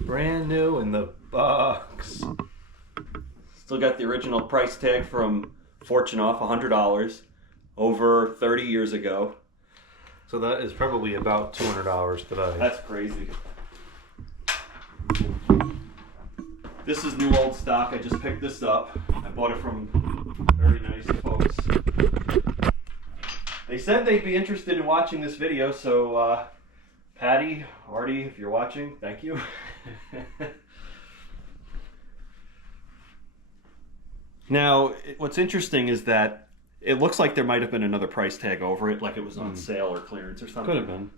Brand new in the box. Still got the original price tag from Fortune off, $100, over 30 years ago. So that is probably about $200 today. That's crazy. This is new old stock. I just picked this up. I bought it from very nice folks. They said they'd be interested in watching this video, so Patty, Artie, if you're watching, thank you. Now, what's interesting is that it looks like there might have been another price tag over it, like it was on sale or clearance or something. Could have been.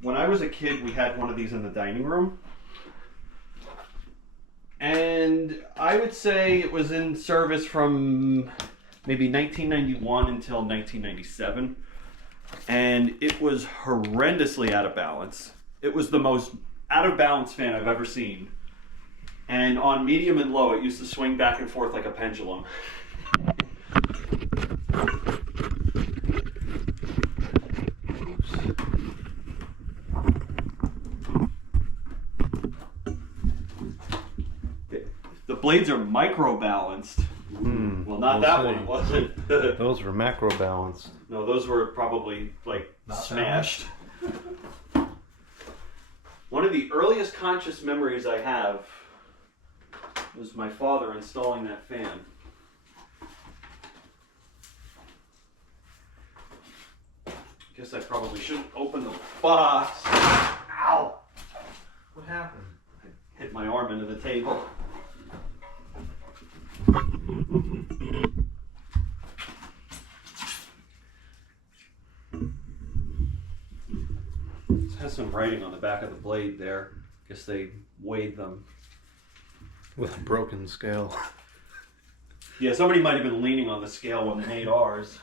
When I was a kid, we had one of these in the dining room. And I would say it was in service from maybe 1991 until 1997. And it was horrendously out of balance. It was the most out of balance fan I've ever seen. And on medium and low, it used to swing back and forth like a pendulum. The blades are micro balanced. Well, not that one, was it? Those were macro balanced. No, those were probably like not smashed. One of the earliest conscious memories I have was my father installing that fan. Guess I probably shouldn't open the box. Ow! What happened? I hit my arm into the table. It has some writing on the back of the blade there. Guess they weighed them. With a broken scale. Yeah, somebody might have been leaning on the scale when they made ours.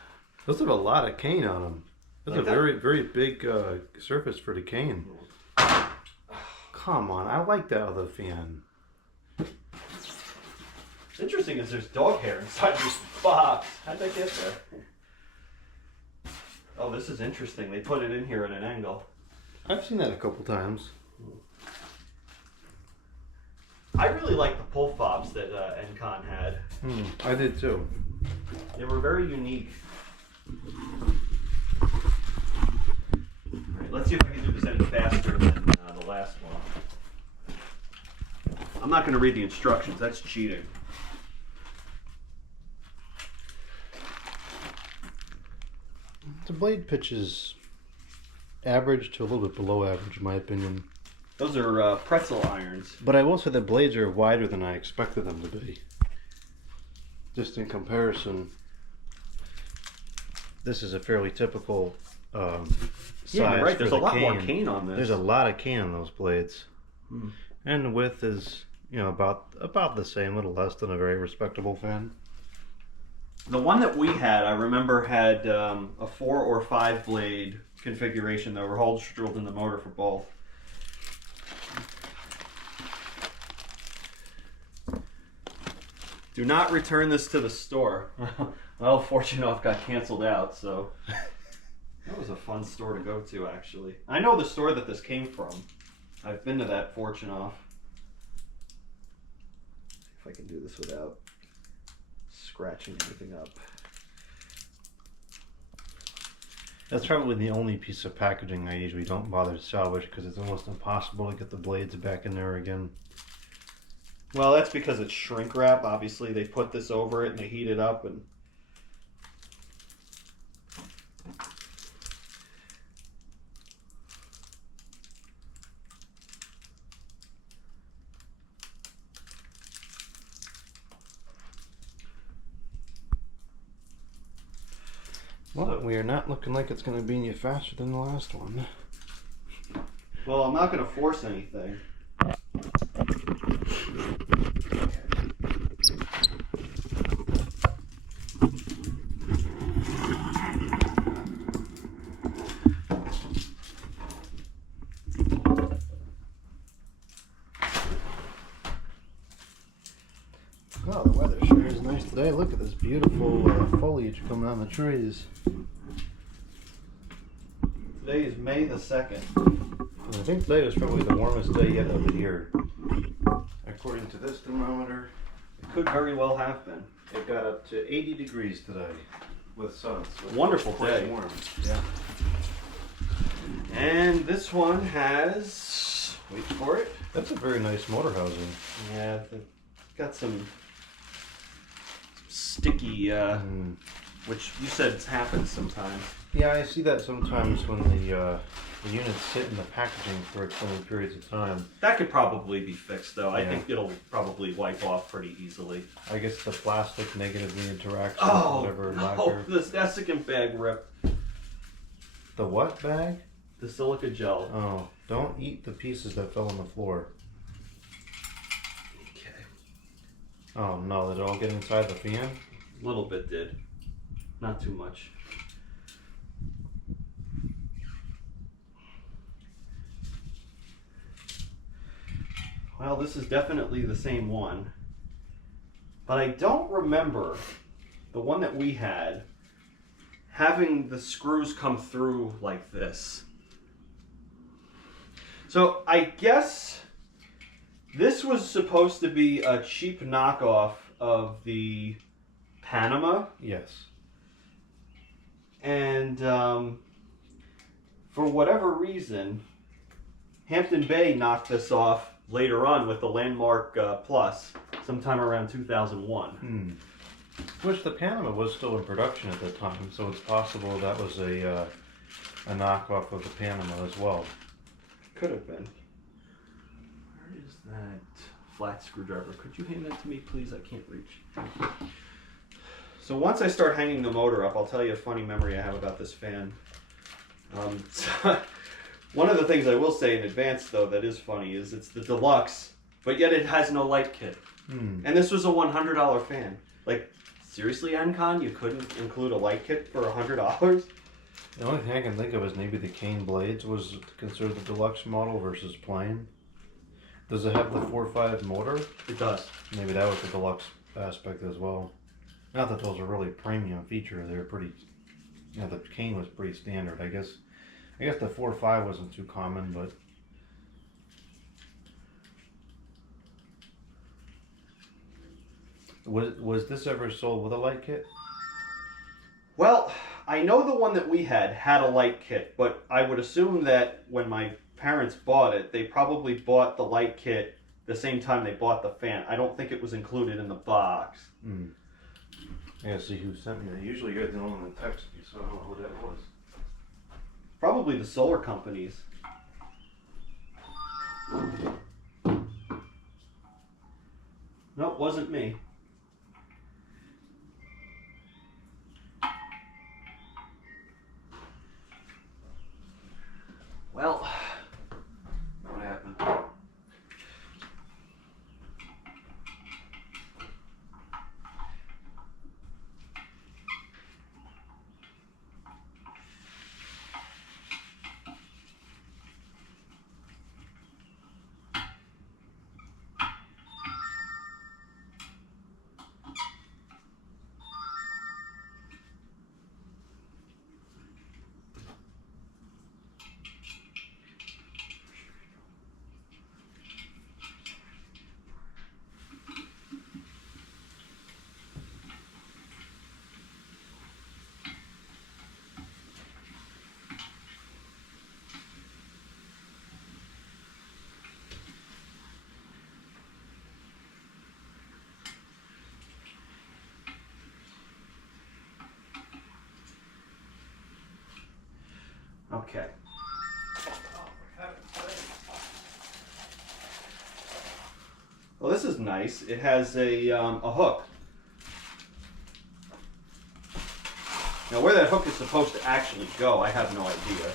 Those have a lot of cane on them. That's like a very, very big surface for the cane. Come on, I like that other fan. What's interesting is there's dog hair inside this box. How'd that get there? Oh, this is interesting. They put it in here at an angle. I've seen that a couple times. I really like the pull fobs that Encon had. I did too. They were very unique. Alright, let's see if I can do this any faster than the last one. I'm not going to read the instructions. That's cheating. The blade pitch is average to a little bit below average, in my opinion. Those are pretzel irons. But I will say the blades are wider than I expected them to be. Just in comparison, this is a fairly typical size. Yeah, you're right. There's a lot more cane. cane on this. There's a lot of cane on those blades. And the width is, you know, about the same, a little less than a very respectable fan. The one that we had, I remember, had a 4 or 5 blade configuration that were holes drilled in the motor for both. Do not return this to the store. Well, Fortunoff got canceled out, so that was a fun store to go to, actually. I know the store that this came from. I've been to that Fortunoff. If I can do this without scratching anything up. That's probably the only piece of packaging I usually don't bother to salvage because it's almost impossible to get the blades back in there again. Well, that's because it's shrink wrap. Obviously, they put this over it and they heat it up and well, we are not looking like it's going to be any faster than the last one. well, I'm not going to force anything. Oh, the weather sure is nice today. Look at this beautiful foliage coming on the trees. Today is May the 2nd. I think today was probably the warmest day yet of the year. According to this thermometer, It could very well have been. it got up to 80 degrees today with sun. So it's Wonderful quite day. warm. Yeah. And this one has, wait for it. That's a very nice motor housing. Yeah, it's got some sticky, which you said it's happened sometimes. Yeah, I see that sometimes when the units sit in the packaging for extended periods of time. That could probably be fixed though. I Yeah. think it'll probably wipe off pretty easily. I guess the plastic negatively interacts Oh, with whatever no, lacquer. the desiccant bag rip. The what bag? The silica gel. Oh, don't eat the pieces that fell on the floor. Okay. Oh no, did it all get inside the fan? A little bit did. Not too much. Well, this is definitely the same one. But I don't remember the one that we had having the screws come through like this. So I guess this was supposed to be a cheap knockoff of the Panama. Yes. And for whatever reason, Hampton Bay knocked this off later on with the Landmark Plus, sometime around 2001. Which the Panama was still in production at the time, so it's possible that was a knockoff of the Panama as well. Could have been. Where is that flat screwdriver? Could you hand that to me, please? I can't reach. So once I start hanging the motor up, I'll tell you a funny memory I have about this fan. One of the things I will say in advance, though, that is funny is it's the Deluxe, but yet it has no light kit. And this was a $100 fan. Like, seriously, Encon, you couldn't include a light kit for $100? The only thing I can think of is maybe the cane blades was considered the deluxe model versus plain. Does it have the 4.5 motor? It does. Maybe that was the deluxe aspect as well. Not that those are really premium feature. They're pretty. You know, the cane was pretty standard. I guess the 4.5 wasn't too common, but. Was this ever sold with a light kit? Well, I know the one that we had a light kit, but I would assume that when my parents bought it, they probably bought the light kit the same time they bought the fan. I don't think it was included in the box. I gotta see who sent me that. Usually you're the only one that texts me, so I don't know who that was. Probably the solar companies. Nope, wasn't me. Well, what happened? Okay. Well, this is nice. It has a hook. Now, where that hook is supposed to actually go, I have no idea.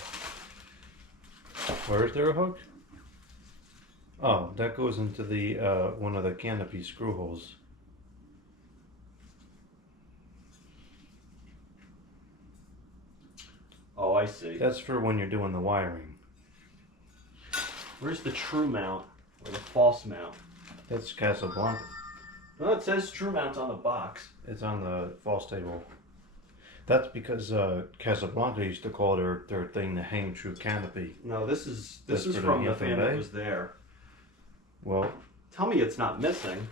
Where is there a hook? Oh, that goes into the one of the canopy screw holes. Oh, I see. That's for when you're doing the wiring. Where's the true mount or the false mount? That's Casablanca. Well, it says true mount on the box. It's on the false table. That's because Casablanca used to call their thing the hang true canopy. No, this is That's for the from the Anthem fan that Bay? was there. Well, Tell me it's not missing.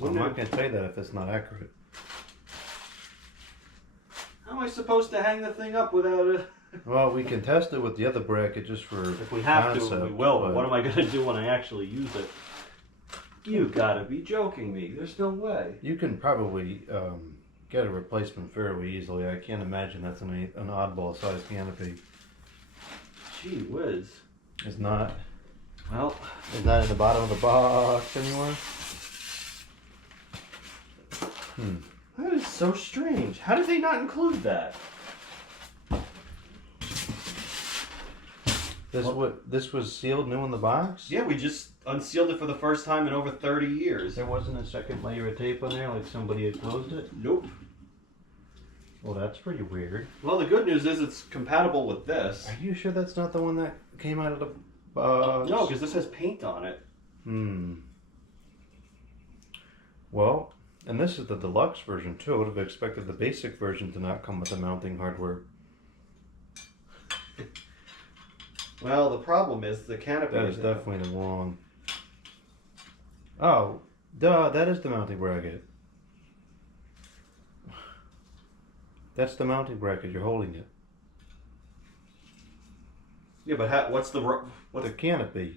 I'm not going to tell you that if it's not accurate. How am I supposed to hang the thing up without it? Well, we can test it with the other bracket just for If we have concept, to, we will. But but what am I going to do when I actually use it? You gotta be joking me. There's no way. you can probably get a replacement fairly easily. I can't imagine that's an oddball sized canopy. Gee whiz. It's not. Well, It's not in the bottom of the box anywhere. that is so strange. How did they not include that? This was sealed new in the box? Yeah, we just unsealed it for the first time in over 30 years. There wasn't a second layer of tape on there like somebody had closed it? Nope. Well, that's pretty weird. Well, the good news is it's compatible with this. Are you sure that's not the one that came out of the box? No, because this has paint on it. Well, and this is the deluxe version too. I would have expected the basic version to not come with the mounting hardware. Well, the problem is the canopy. That is definitely the wrong. Oh, duh, that is the mounting bracket. That's the mounting bracket. You're holding it. Yeah, but what's the canopy.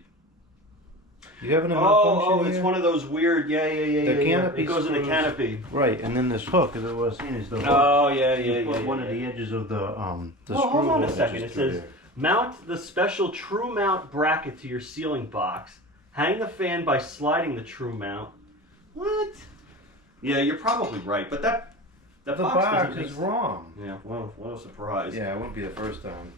You have an Oh, function it's here? one of those weird. Yeah. The canopy It goes in the screws- canopy. Right, and then this hook, as I was saying, is the hook. Oh, yeah. You put one of the edges of the Well, screw. hold on a edges second. It through says there. mount the special true mount bracket to your ceiling box. Hang the fan by sliding the true mount. What? Yeah, you're probably right, but that The box box doesn't is make- wrong. Yeah, well, what a surprise. Yeah, it won't be the first time.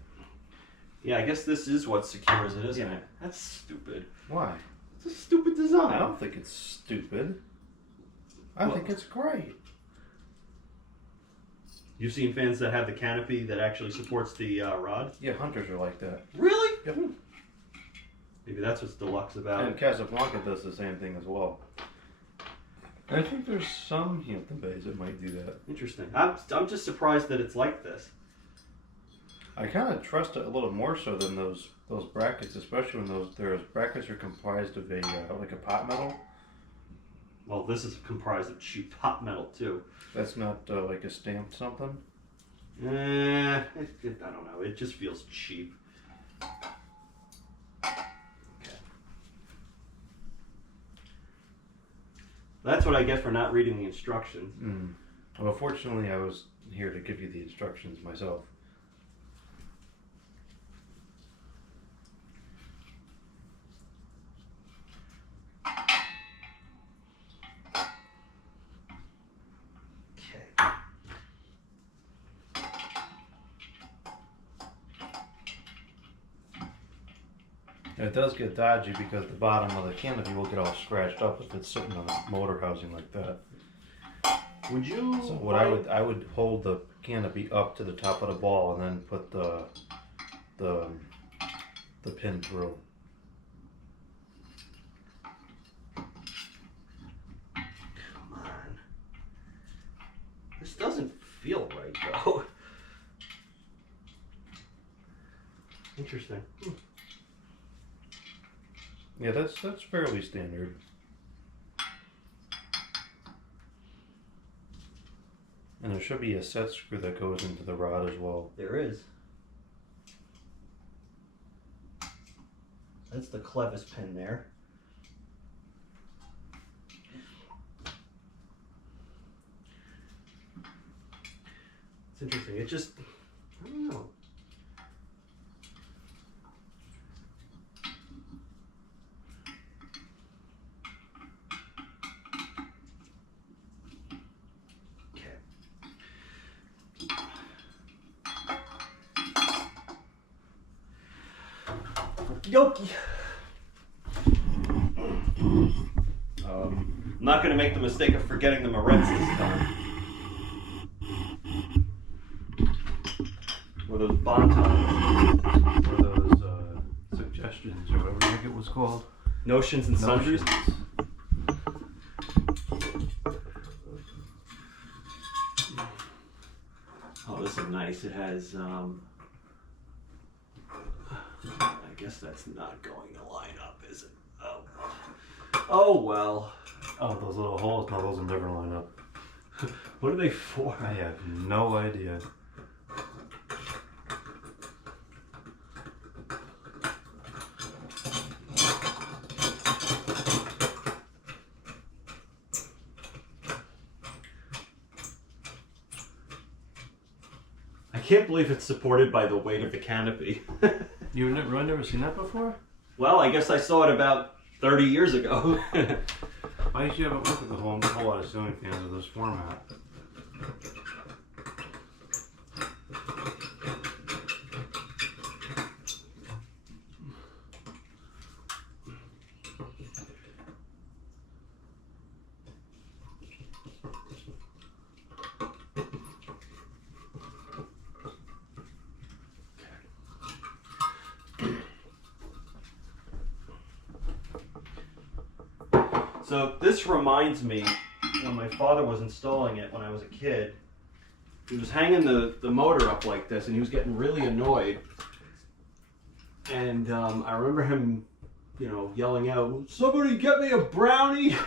Yeah, I guess this is what secures it, isn't Yeah. it? That's stupid. Why? It's a stupid design. I don't think it's stupid. I think it's great. You've seen fans that have the canopy that actually supports the rod? Yeah, hunters are like that. Really? Yep. Maybe that's what's deluxe about And it. Casablanca does the same thing as well. I think there's some Hampton Bays that might do that. Interesting. I'm just surprised that it's like this. I kind of trust it a little more so than those brackets, especially when those brackets are comprised of a like a pot metal. Well, this is comprised of cheap pot metal too. That's not like a stamped something. I don't know. It just feels cheap. Okay. That's what I get for not reading the instructions. Well, fortunately, I was here to give you the instructions myself. Okay. It does get dodgy because the bottom of the canopy will get all scratched up if it's sitting on a motor housing like that. Would you? So what I would hold the canopy up to the top of the ball and then put the pin through. Come on. This doesn't feel right though. Interesting. Yeah, that's fairly standard. And there should be a set screw that goes into the rod as well. There is. That's the clevis pin there. It's interesting. It just, I don't know. Okay. Yoki. I'm not going to make the mistake of forgetting the Moretz this time. Or those Bontons. Or those suggestions or whatever the heck it was called. Notions and sundries. Notions. it has, I guess that's not going to line up, is it? Oh, oh well. Oh, those little holes, no, those will never line up. What are they for? I have no idea. I can't believe it's supported by the weight of the canopy. You've never seen that before? Well, I guess I saw it about 30 years ago. Why did you have it work with a whole lot of ceiling fans of this format? So this reminds me, when my father was installing it when I was a kid, he was hanging the motor up like this and he was getting really annoyed. And I remember him, you know, yelling out, "Somebody get me a brownie!"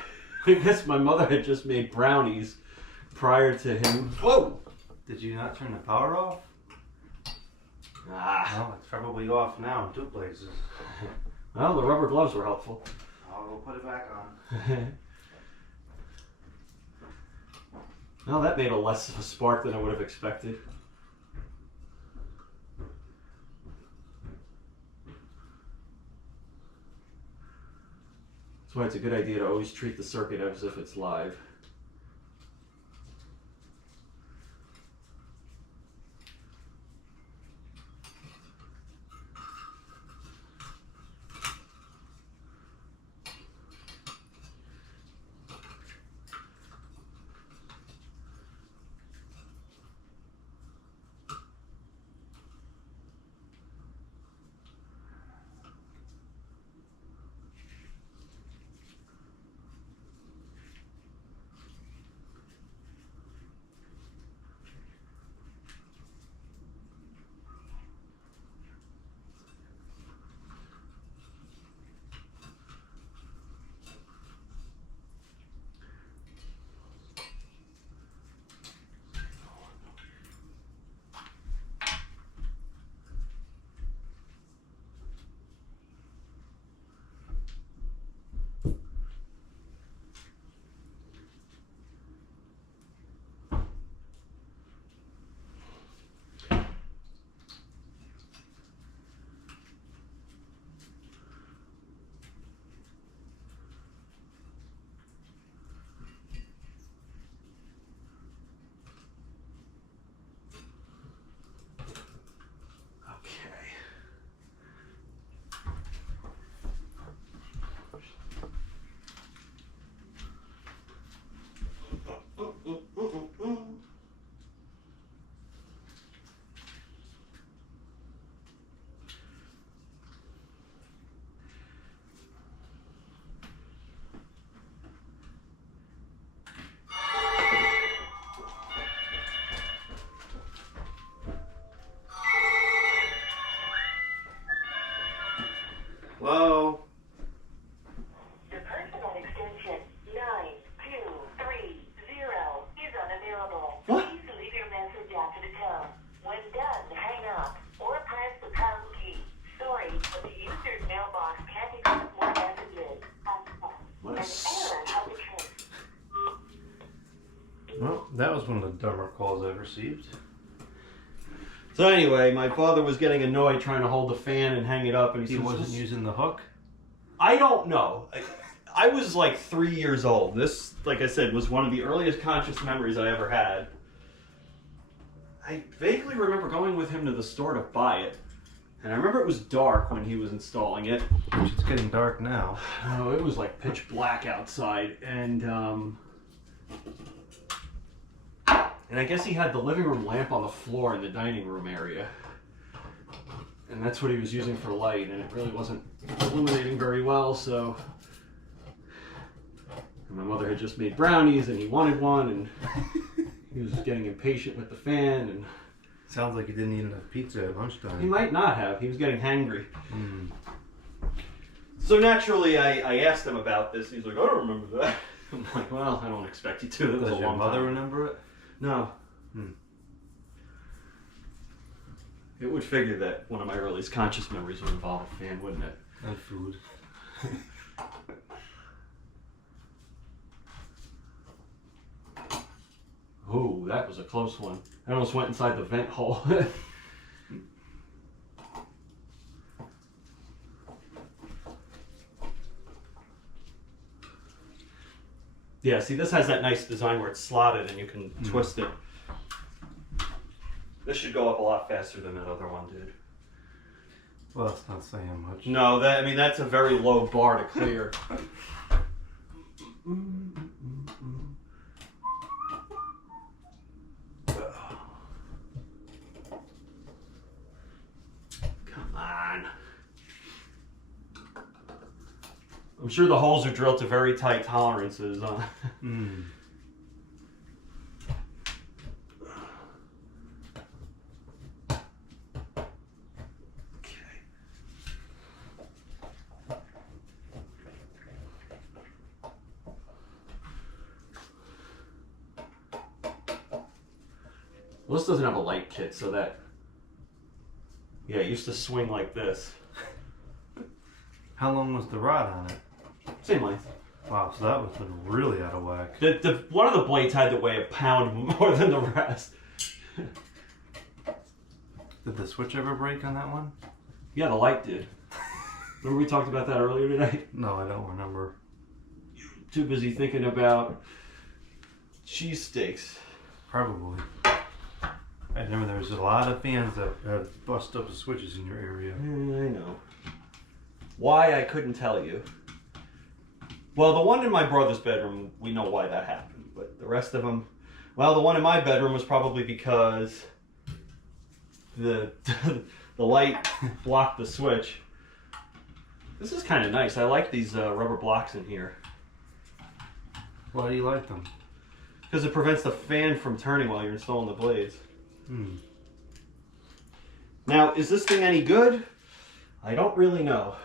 I guess my mother had just made brownies prior to him. Whoa! Did you not turn the power off? Ah. Well, it's probably off now in 2 places. Well, the rubber gloves were helpful. I'll go put it back on. Well, that made a less of a spark than I would have expected. That's why it's a good idea to always treat the circuit as if it's live. Hello? The person at extension 9230 is unavailable. What? Please leave your message after the tone. When done, hang up or press the pound key. Sorry, but the user's mailbox can't accept more messages. What An a error has occurred. Well, that was one of the dumber calls I've received. So anyway, my father was getting annoyed trying to hold the fan and hang it up, and He wasn't using the hook? I don't know. I was like 3 years old. This, like I said, was one of the earliest conscious memories I ever had. I vaguely remember going with him to the store to buy it. And I remember it was dark when he was installing it. Which it's getting dark now. Oh, it was like pitch black outside. And I guess he had the living room lamp on the floor in the dining room area. And that's what he was using for light, and it really wasn't illuminating very well, so... And my mother had just made brownies, and he wanted one, and he was getting impatient with the fan, and... Sounds like he didn't eat enough pizza at He lunchtime. might not have. He was getting hangry. Mm. So naturally, I asked him about this. He's like, I don't remember that. I'm like, well, I don't expect you to. That was Does a your long mother time. remember it? No. Hmm. It would figure that one of my earliest conscious memories would involve a fan, wouldn't it? And food. Oh, that was a close one. I almost went inside the vent hole. Yeah, see, this has that nice design where it's slotted and you can twist it. This should go up a lot faster than that other one did. Well, that's not saying much. No, I mean, that's a very low bar to clear. Come on. I'm sure the holes are drilled to very tight tolerances. Mm. Well, this doesn't have a light kit, so that... Yeah, it used to swing like this. How long was the rod on it? Same length. Wow, so that was really out of whack. One of the blades had to weigh a pound more than the rest. Did the switch ever break on that one? Yeah, the light did. Remember we talked about that earlier today? No, I don't remember. Too busy thinking about cheesesteaks. Probably. I remember there was a lot of fans that have busted up the switches in your area. I know. Why, I couldn't tell you. Well, the one in my brother's bedroom, we know why that happened. But the rest of them... Well, the one in my bedroom was probably because the light blocked the switch. This is kind of nice. I like these rubber blocks in here. Why do you like them? Because it prevents the fan from turning while you're installing the blades. Hmm. Now, is this thing any good? I don't really know.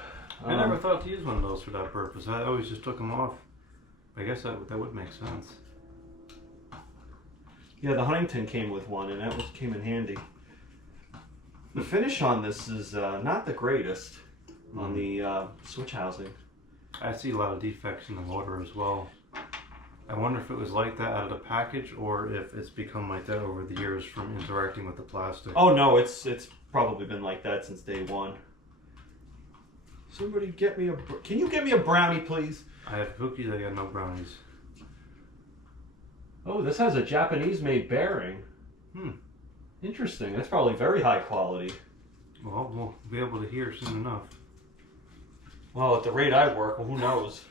I never thought to use one of those for that purpose. I always just took them off. I guess that would make sense. Yeah, the Huntington came with one, and that came in handy. The finish on this is not the greatest on the switch housing. I see a lot of defects in the motor as well. I wonder if it was like that out of the package, or if it's become like that over the years from interacting with the plastic. Oh no, it's probably been like that since day one. Somebody get me can you get me a brownie, please? I have cookies, I got no brownies. Oh, this has a Japanese-made bearing. Interesting. That's probably very high quality. Well, we'll be able to hear soon enough. Well, at the rate I work, well, who knows?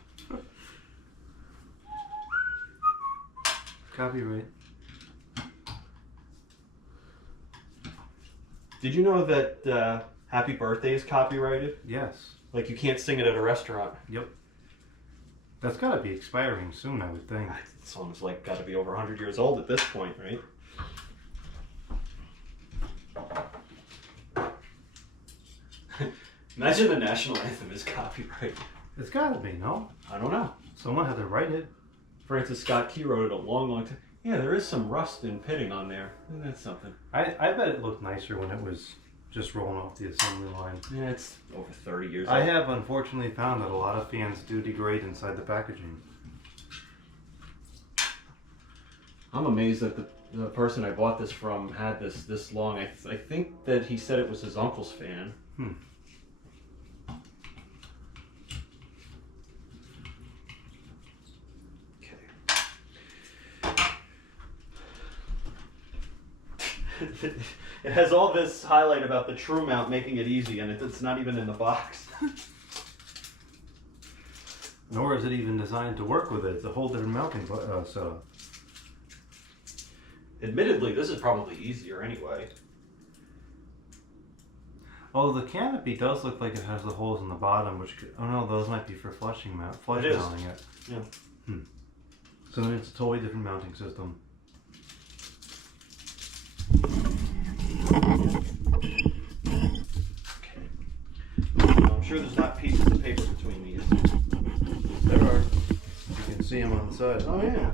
Copyright. Did you know that Happy Birthday is copyrighted? Yes. Like, you can't sing it at a restaurant. Yep. That's got to be expiring soon, I would think. The song's like got to be over 100 years old at this point, right? Imagine the national anthem is copyrighted. It's got to be, no? I don't know. Someone had to write it. Francis Scott Key wrote it a long, long time. Yeah, there is some rust and pitting on there. Isn't that something? I bet it looked nicer when it was just rolling off the assembly line. Yeah, it's over 30 years I old. have unfortunately found that a lot of fans do degrade inside the packaging. I'm amazed that the person I bought this from had this long. I think that he said it was his uncle's fan. It has all this highlight about the true mount making it easy, and it's not even in the box. Nor is it even designed to work with it. It's a whole different mounting setup. Admittedly, this is probably easier anyway. Oh, the canopy does look like it has the holes in the bottom, which could, oh no, those might be for flush It is. mounting it. Yeah. So then it's a totally different mounting system. I'm sure there's not pieces of paper between these. There are. You can see them on the side. Oh yeah.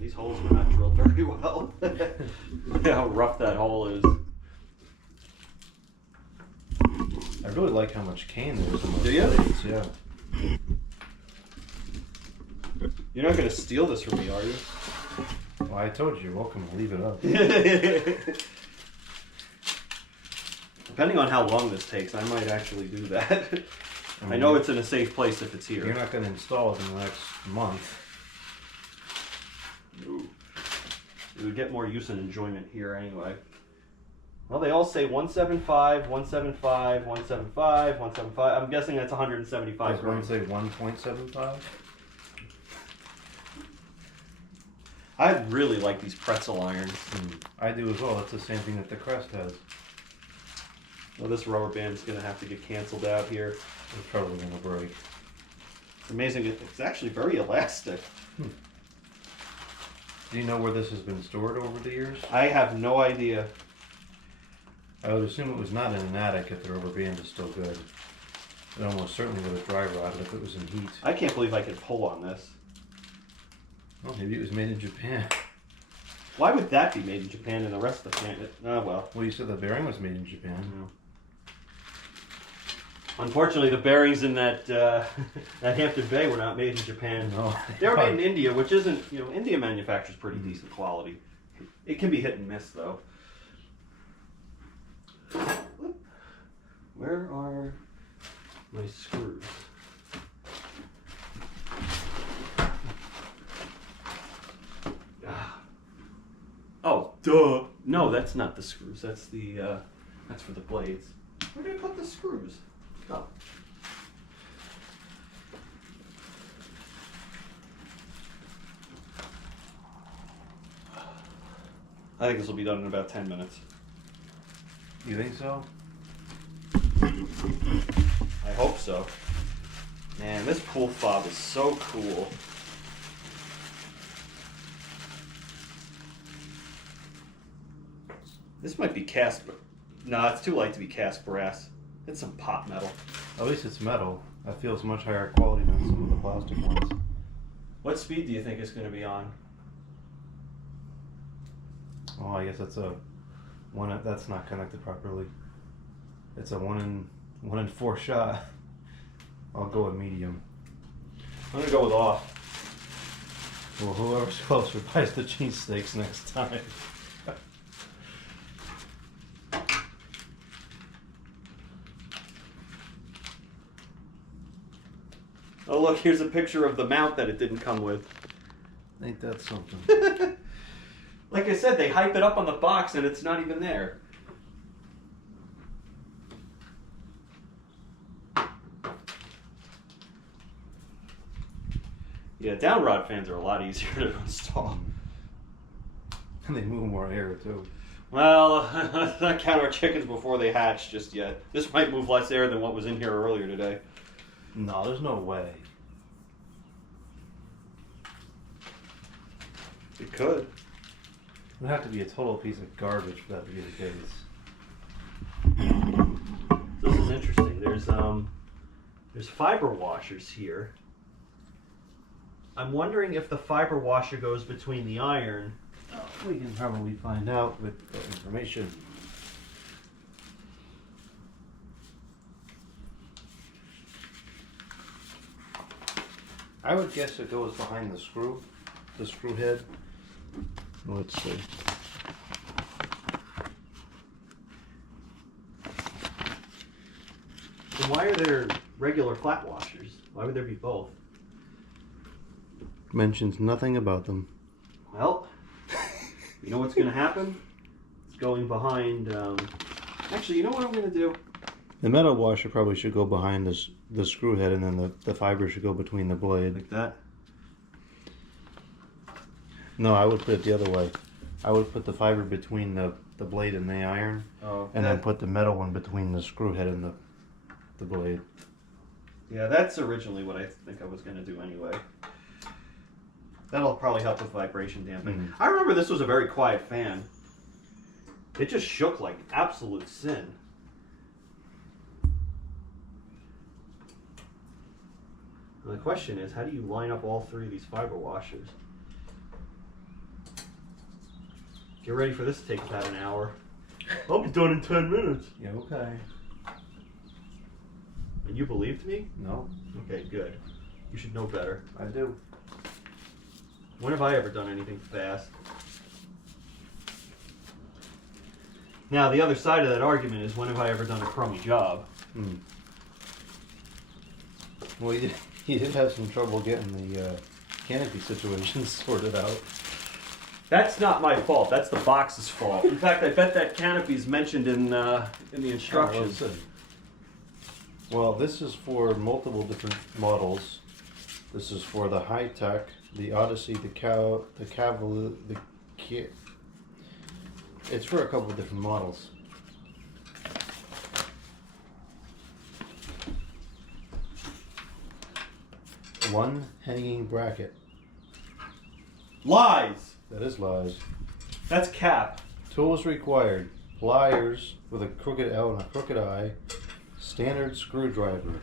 These holes were not drilled very well. Look at how rough that hole is. I really like how much cane there is in those Do you? blades, yeah. You're not going to steal this from me, are you? Well, I told you, you're welcome to leave it up. Depending on how long this takes, I might actually do that. I know it's in a safe place if it's here. You're not going to install it in the next month. Ooh. We would get more use and enjoyment here anyway. Well, they all say 175, 175, 175, 175. I'm guessing that's 175 Does one grams. say 1.75? I really like these pretzel irons. I do as well. That's the same thing that the Crest has. Well, this rubber band is going to have to get canceled out here. It's probably going to break. It's amazing. It's actually very elastic. Do you know where this has been stored over the years? I have no idea. I would assume it was not in an attic if the rubber band is still good. It almost certainly would have dry rotted if it was in heat. I can't believe I could pull on this. Well, maybe it was made in Japan. Why would that be made in Japan and the rest of the planet? Oh, well. Well, you said the bearing was made in Japan. Unfortunately, the bearings in that that Hampton Bay were not made in Japan. No. They were made in India, which isn't, India manufactures pretty decent quality. It can be hit and miss, though. Where are my screws? Oh, duh. No, that's not the screws. That's the that's for the blades. Where did I put the screws? Oh. I think this will be done in about 10 minutes. You think so? I hope so. Man, this pool fob is so cool. This might be cast, no, it's too light to be cast brass. It's some pot metal. At least it's metal. That feels much higher quality than some of the plastic ones. What speed do you think it's going to be on? Oh, I guess that's a one. That's not connected properly. It's a 1 in 4 shot. I'll go with medium. I'm going to go with off. Well, whoever's closer buys the cheesesteaks next time. Oh, look, here's a picture of the mount that it didn't come with. Ain't that something? Like I said, they hype it up on the box and it's not even there. Yeah, down rod fans are a lot easier to install. And they move more air too. Well, let's not count our chickens before they hatch just yet. This might move less air than what was in here earlier today. No, there's no way. It could. It would have to be a total piece of garbage for that to be the case. This is interesting. There's fiber washers here. I'm wondering if the fiber washer goes between the iron. We can probably find out with that information. I would guess it goes behind the screw head. Let's see. Then why are there regular flat washers? Why would there be both? Mentions nothing about them. Well, you know what's going to happen? It's going behind. Actually, you know what I'm going to do? The metal washer probably should go behind the screw head, and then the fiber should go between the blade. Like that? No, I would put it the other way. I would put the fiber between the blade and the iron, Oh, and then put the metal one between the screw head and the blade. Yeah, that's originally what I think I was going to do anyway. That'll probably help with vibration damping. Mhm. I remember this was a very quiet fan. It just shook like absolute sin. And the question is, how do you line up all three of these fiber washers? Get ready for this to take about an hour. I'll be done in 10 minutes. Yeah, okay. And you believed me? No, Okay, good. You should know better. I do. When have I ever done anything fast? Now, the other side of that argument is, when have I ever done a crummy job? Well, you did have some trouble getting the canopy situation sorted out. That's not my fault. That's the box's fault. In fact, I bet that canopy's mentioned in the instructions. Oh, well, this is for multiple different models. This is for the High Tech, the Odyssey, the Cavalier, it's for a couple of different models. One hanging bracket. Lies! That is lies. That's cap. Tools required: pliers with a crooked L and a crooked I, standard screwdriver.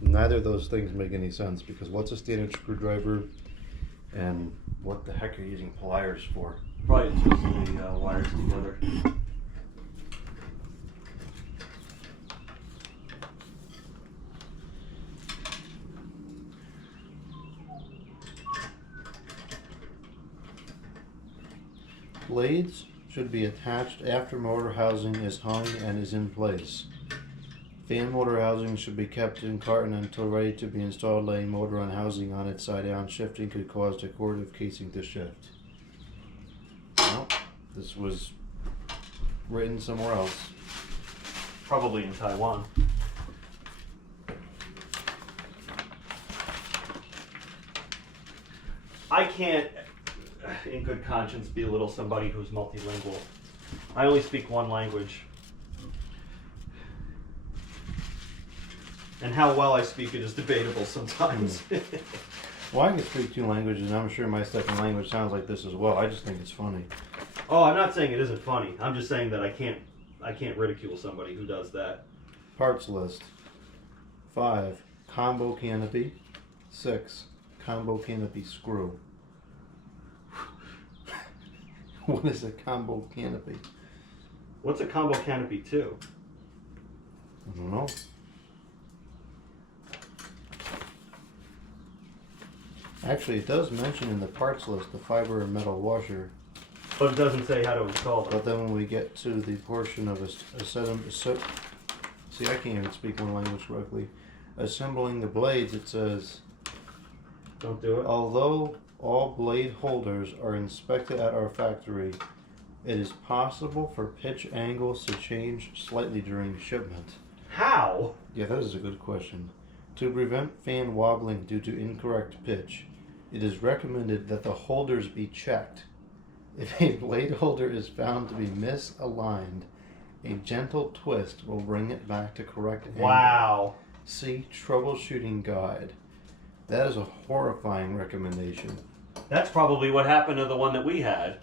Neither of those things make any sense, because what's a standard screwdriver and what the heck are you using pliers for? Probably to twist the wires together. Blades should be attached after motor housing is hung and is in place. Fan motor housing should be kept in carton until ready to be installed. Laying motor on housing on its side down shifting could cause decorative casing to shift. Well, this was written somewhere else. Probably in Taiwan. I can't, in good conscience, belittle somebody who's multilingual. I only speak one language. And how well I speak it is debatable sometimes. Well, I can speak two languages, and I'm sure my second language sounds like this as well. I just think it's funny. Oh, I'm not saying it isn't funny. I'm just saying that I can't ridicule somebody who does that. Parts list. 5. Combo canopy. 6. Combo canopy screw. What is a combo canopy? What's a combo canopy 2? I don't know. Actually, it does mention in the parts list the fiber and metal washer, But it doesn't say how to install them. but then when we get to the portion of see, I can't even speak one language correctly. Assembling the blades, it says, Don't do it. although all blade holders are inspected at our factory, it is possible for pitch angles to change slightly during shipment. How? Yeah, that is a good question. To prevent fan wobbling due to incorrect pitch, it is recommended that the holders be checked. If a blade holder is found to be misaligned, a gentle twist will bring it back to correct angle. Wow. See Troubleshooting Guide. That is a horrifying recommendation. That's probably what happened to the one that we had.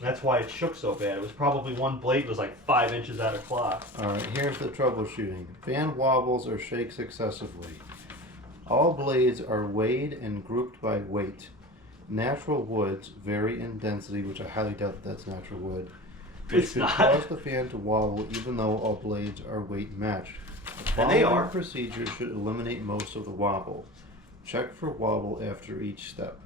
That's why it shook so bad. It was probably one blade was like 5 inches out of cloth. Alright, here's the troubleshooting. Fan wobbles or shakes excessively. All blades are weighed and grouped by weight. Natural woods vary in density, which I highly doubt that that's natural wood, which It's could not. cause the fan to wobble even though all blades are weight matched. The And they following are. procedure should eliminate most of the wobble. Check for wobble after each step.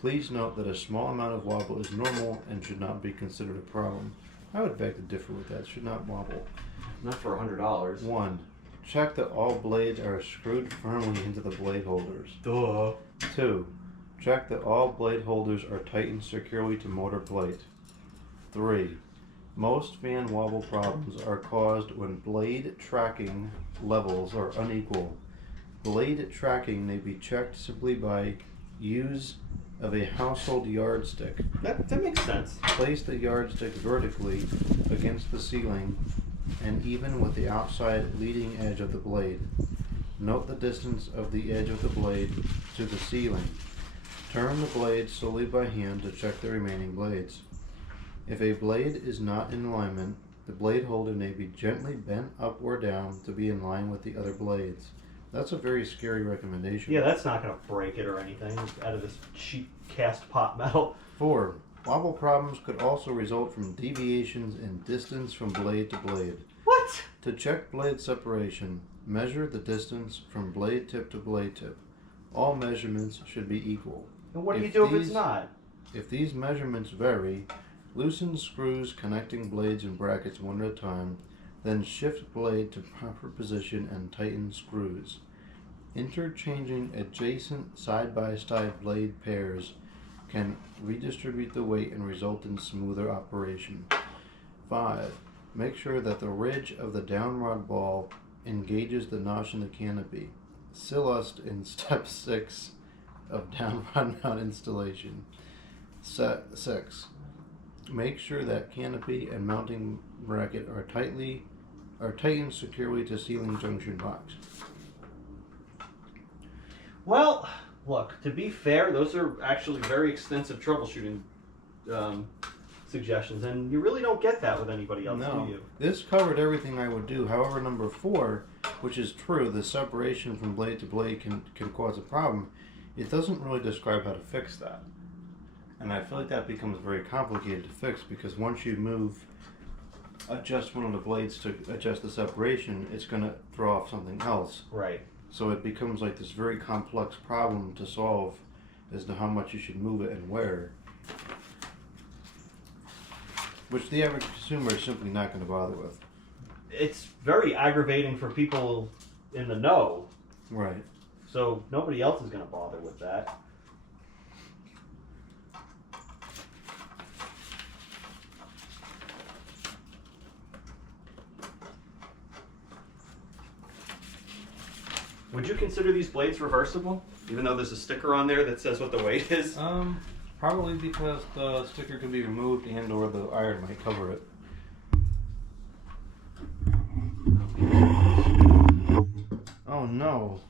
Please note that a small amount of wobble is normal and should not be considered a problem. I would beg to differ with that. It should not wobble. Not for $100. 1. Check that all blades are screwed firmly into the blade holders. Duh. 2. Check that all blade holders are tightened securely to motor plate. 3. Most fan wobble problems are caused when blade tracking levels are unequal. Blade tracking may be checked simply by use of a household yardstick. That makes sense. Place the yardstick vertically against the ceiling and even with the outside leading edge of the blade. Note the distance of the edge of the blade to the ceiling. Turn the blade slowly by hand to check the remaining blades. If a blade is not in alignment, the blade holder may be gently bent up or down to be in line with the other blades. That's a very scary recommendation. Yeah, that's not going to break it or anything out of this cheap cast pot metal. 4. Wobble problems could also result from deviations in distance from blade to blade. What? To check blade separation, measure the distance from blade tip to blade tip. All measurements should be equal. And what do you do if it's not? If these measurements vary, loosen screws connecting blades and brackets one at a time, then shift blade to proper position and tighten screws. Interchanging adjacent side-by-side blade pairs can redistribute the weight and result in smoother operation. 5. Make sure that the ridge of the downrod ball engages the notch in the canopy. Silust in step 6 of downrod mount installation. 6. Make sure that canopy and mounting bracket are tightened securely to ceiling junction box. Well, look, to be fair, those are actually very extensive troubleshooting suggestions, and you really don't get that with anybody else, do you? This covered everything I would do. However, number 4, which is true, the separation from blade to blade can cause a problem. It doesn't really describe how to fix that. And I feel like that becomes very complicated to fix because once you adjust one of the blades to adjust the separation, it's going to throw off something else. Right. So it becomes like this very complex problem to solve as to how much you should move it and where. Which the average consumer is simply not going to bother with. It's very aggravating for people in the know. Right. So nobody else is going to bother with that. Would you consider these blades reversible? Even though there's a sticker on there that says what the weight is? Probably because the sticker can be removed and or the iron might cover it. Oh no.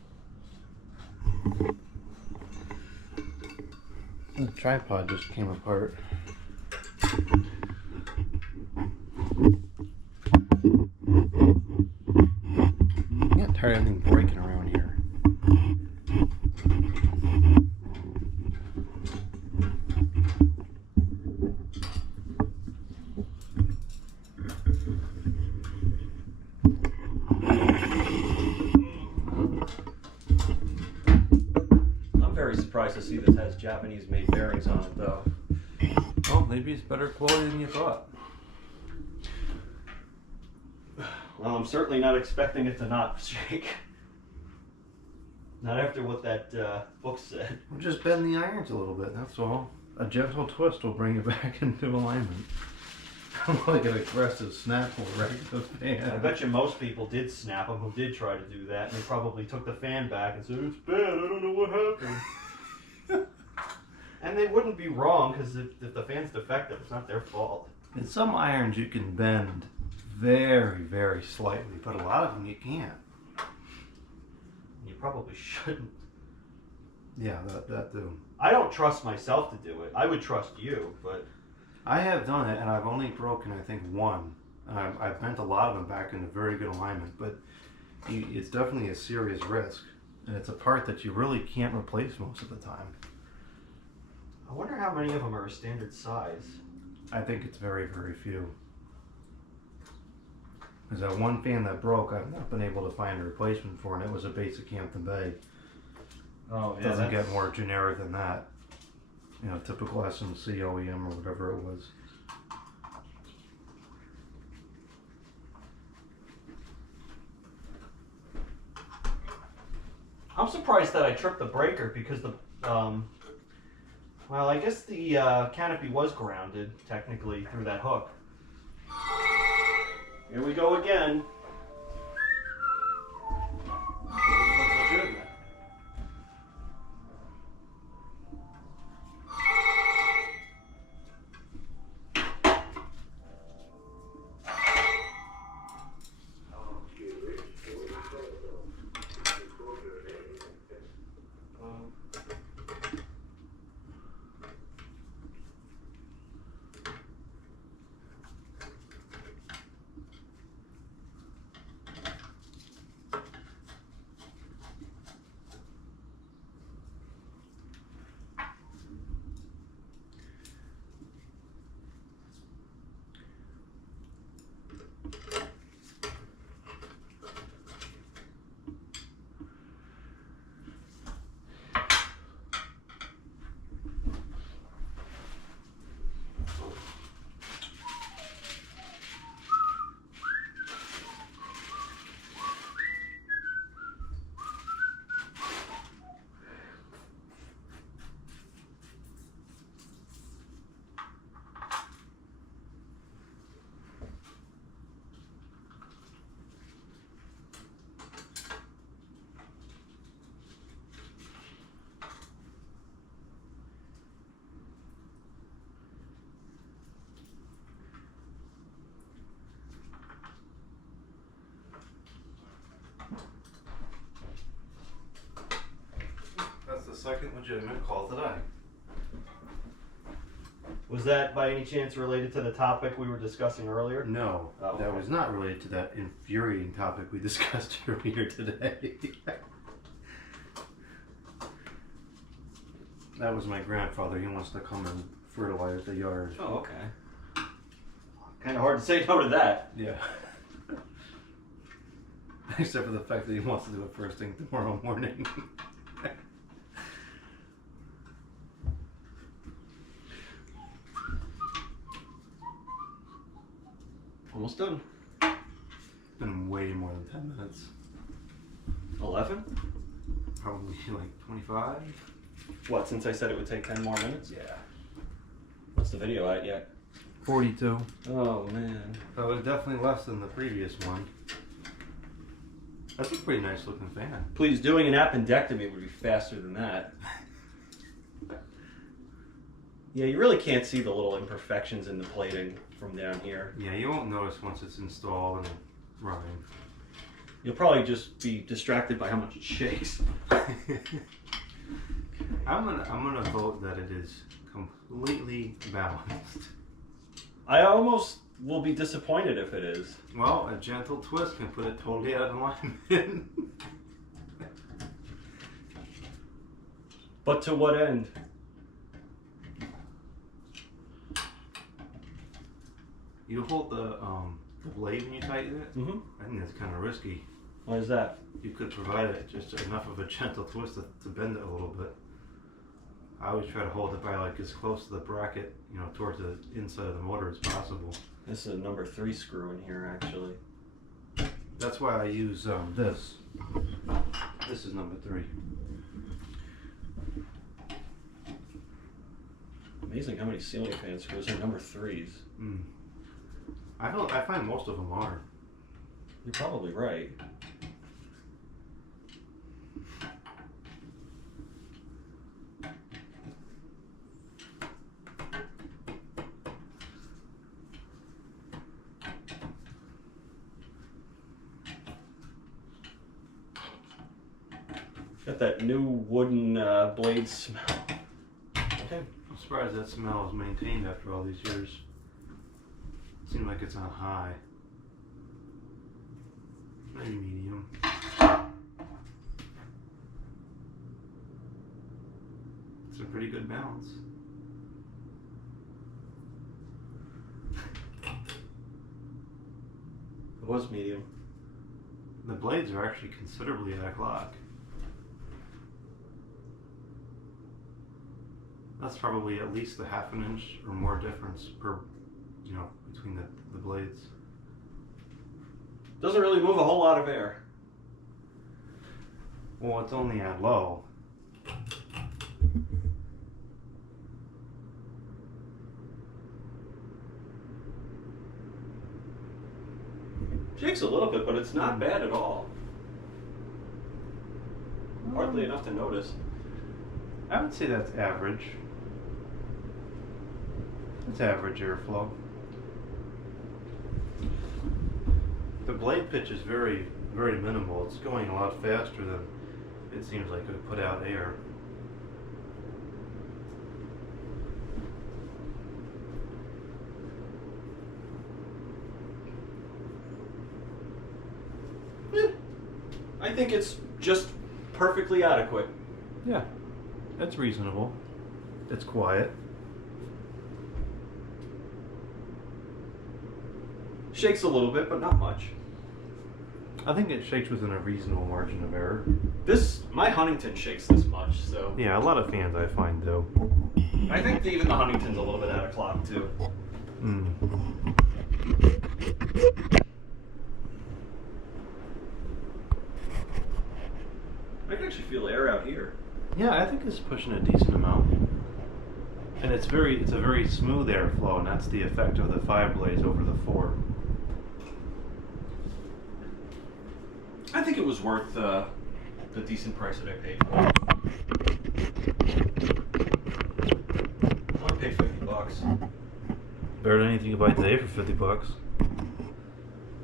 The tripod just came apart. I get tired of anything breaking around here. I'm very surprised to see this has Japanese-made bearings on it, though. Well, maybe it's better quality than you thought. Well, I'm certainly not expecting it to not shake. Not after what that book said. We'll just bend the irons a little bit, that's all. A gentle twist will bring it back into alignment. Like an aggressive snap will wreck the fan. I bet you most people did snap them who did try to do that, and they probably took the fan back and said, "It's bad, I don't know what happened." And they wouldn't be wrong, because if the fan's defective, it's not their fault. In some irons you can bend very, very slightly, but a lot of them you can't. You probably shouldn't. Yeah, that too. I don't trust myself to do it. I would trust you, but... I have done it, and I've only broken, I think, one. I've bent a lot of them back into very good alignment, but it's definitely a serious risk. And it's a part that you really can't replace most of the time. I wonder how many of them are a standard size. I think it's very, very few. Because that one fan that broke, I've not been able to find a replacement for, and it was a basic Hampton Bay. Oh, It doesn't get more generic than that. You know, typical SMC OEM or whatever it was. I'm surprised that I tripped the breaker because the, well, I guess the canopy was grounded, technically, through that hook. Here we go again. This one's legitimate. legitimate call today. Was that by any chance related to the topic we were discussing earlier? No, Oh, that okay. was not related to that infuriating topic we discussed earlier today. That was my grandfather. He wants to come and fertilize the yard. Oh, okay. Kind of hard to say no to that. Yeah. Except for the fact that he wants to do it first thing tomorrow morning. Almost done. It's been way more than 10 minutes. 11? Probably like 25. What, since I said it would take 10 more minutes? Yeah. What's the video at yet? 42. Oh, man. That was definitely less than the previous one. That's a pretty nice looking fan. Please, doing an appendectomy would be faster than that. Yeah, you really can't see the little imperfections in the plating from down here. Yeah, you won't notice once it's installed and running. You'll probably just be distracted by how much it shakes. I'm gonna vote that it is completely balanced. I almost will be disappointed if it is. Well, a gentle twist can put it totally out of alignment. But to what end? You hold the blade when you tighten it. Mm-hmm. I think that's kind of risky. Why is that? You could provide it just enough of a gentle twist to bend it a little bit. I always try to hold it by like as close to the bracket, you know, towards the inside of the motor as possible. This is a number 3 screw in here, actually. That's why I use this. This is number 3. Amazing how many ceiling fan screws are number 3s. Mm. I find most of them are. You're probably right. Got that new wooden blade smell. Okay. I'm surprised that smell is maintained after all these years. Seems like it's on high. Maybe medium. It's a pretty good balance. It was medium. The blades are actually considerably out of clock. That's probably at least a half an inch or more difference per, you know, between the blades. Doesn't really move a whole lot of air. Well, it's only at low. Shakes a little bit, but it's not bad at all. Hardly enough to notice. I would say that's average. It's average airflow. The blade pitch is very, very minimal. It's going a lot faster than it seems like it would put out air. I think it's just perfectly adequate. Yeah, that's reasonable. It's quiet. Shakes a little bit, but not much. I think it shakes within a reasonable margin of error. My Huntington shakes this much, so. Yeah, a lot of fans I find do. I think even the Huntington's a little bit out of clock too. Mm. I can actually feel air out here. Yeah, I think it's pushing a decent amount. And it's a very smooth airflow, and that's the effect of the 5 blades over the 4. I think it was worth the decent price that I paid for it. I only paid $50. Better than anything you buy today for $50.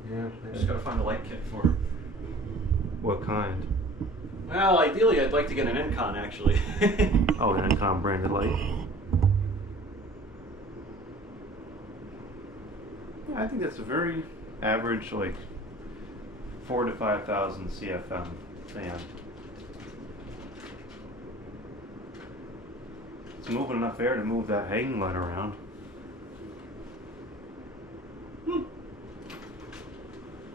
Yeah, I just gotta find a light kit for it. What kind? Well, ideally, I'd like to get an Encon, actually. Oh, an Encon branded light. Yeah, I think that's a very average, like 4,000 to 5,000 CFM fan. It's moving enough air to move that hanging light around.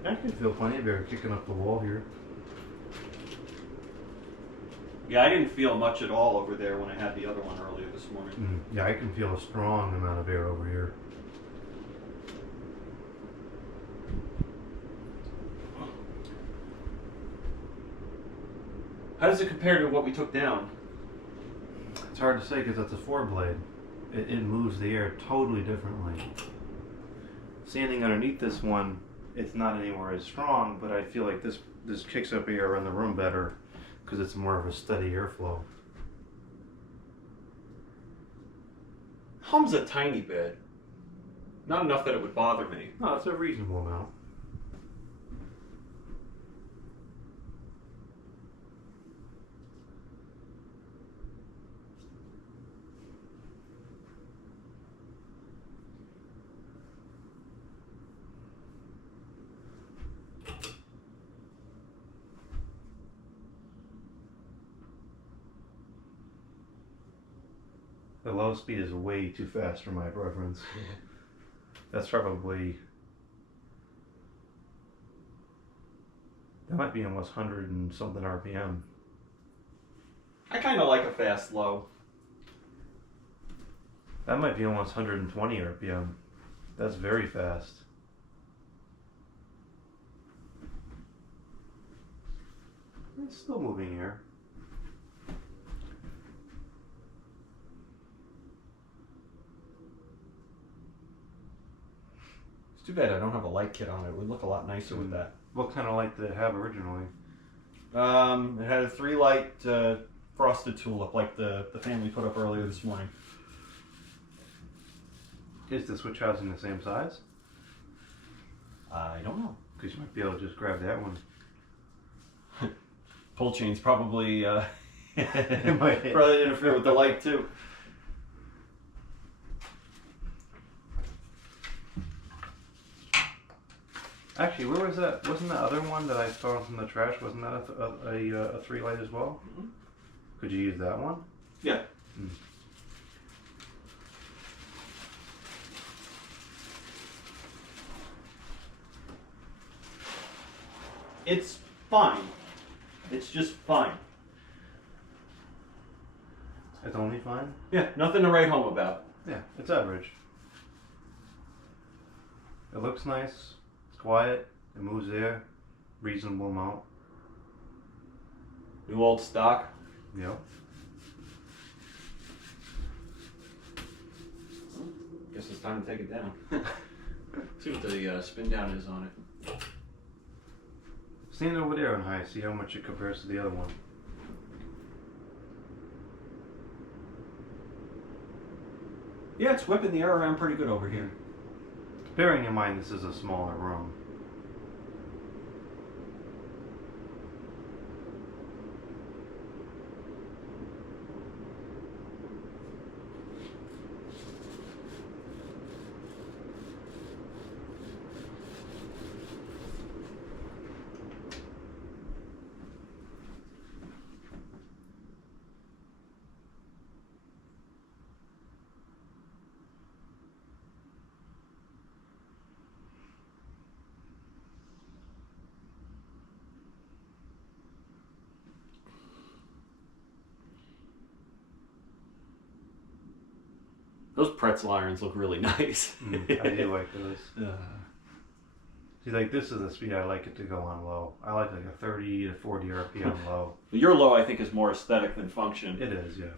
I can feel plenty of air kicking up the wall here. Yeah, I didn't feel much at all over there when I had the other one earlier this morning. Yeah, I can feel a strong amount of air over here. How does it compare to what we took down? It's hard to say because it's a 4-blade. It moves the air totally differently. Standing underneath this one, it's not anywhere as strong, but I feel like this kicks up air around the room better because it's more of a steady airflow. Hum's a tiny bit. Not enough that it would bother me. No, it's a reasonable amount. The low speed is way too fast for my preference. That's probably, that might be almost 100 and something RPM. I kind of like a fast low. That might be almost 120 RPM. That's very fast. It's still moving air. It's too bad I don't have a light kit on it. It would look a lot nicer with that. What kind of light did it have originally? It had a 3-light frosted tulip like the family put up earlier this morning. Is the switch housing the same size? I don't know. Because you might be able to just grab that one. Pull chains probably might. probably interfere with the light too. Actually, where was that? Wasn't the other one that I found from the trash? Wasn't that a 3-light as well? Mm-hmm. Could you use that one? Yeah. It's fine. It's just fine. It's only fine? Yeah, nothing to write home about. Yeah, it's average. It looks nice. It's quiet. It moves air. Reasonable amount. New old stock. Yep. Guess it's time to take it down. See what the spin down is on it. Stand over there on high. See how much it compares to the other one. Yeah, it's whipping the air around pretty good over here. Bearing in mind this is a smaller room. Those pretzel irons look really nice. I do like those. See, like this is the speed I like it to go on low. I like a 30 to 40 RPM low. Your low, I think, is more aesthetic than function. It is, yeah.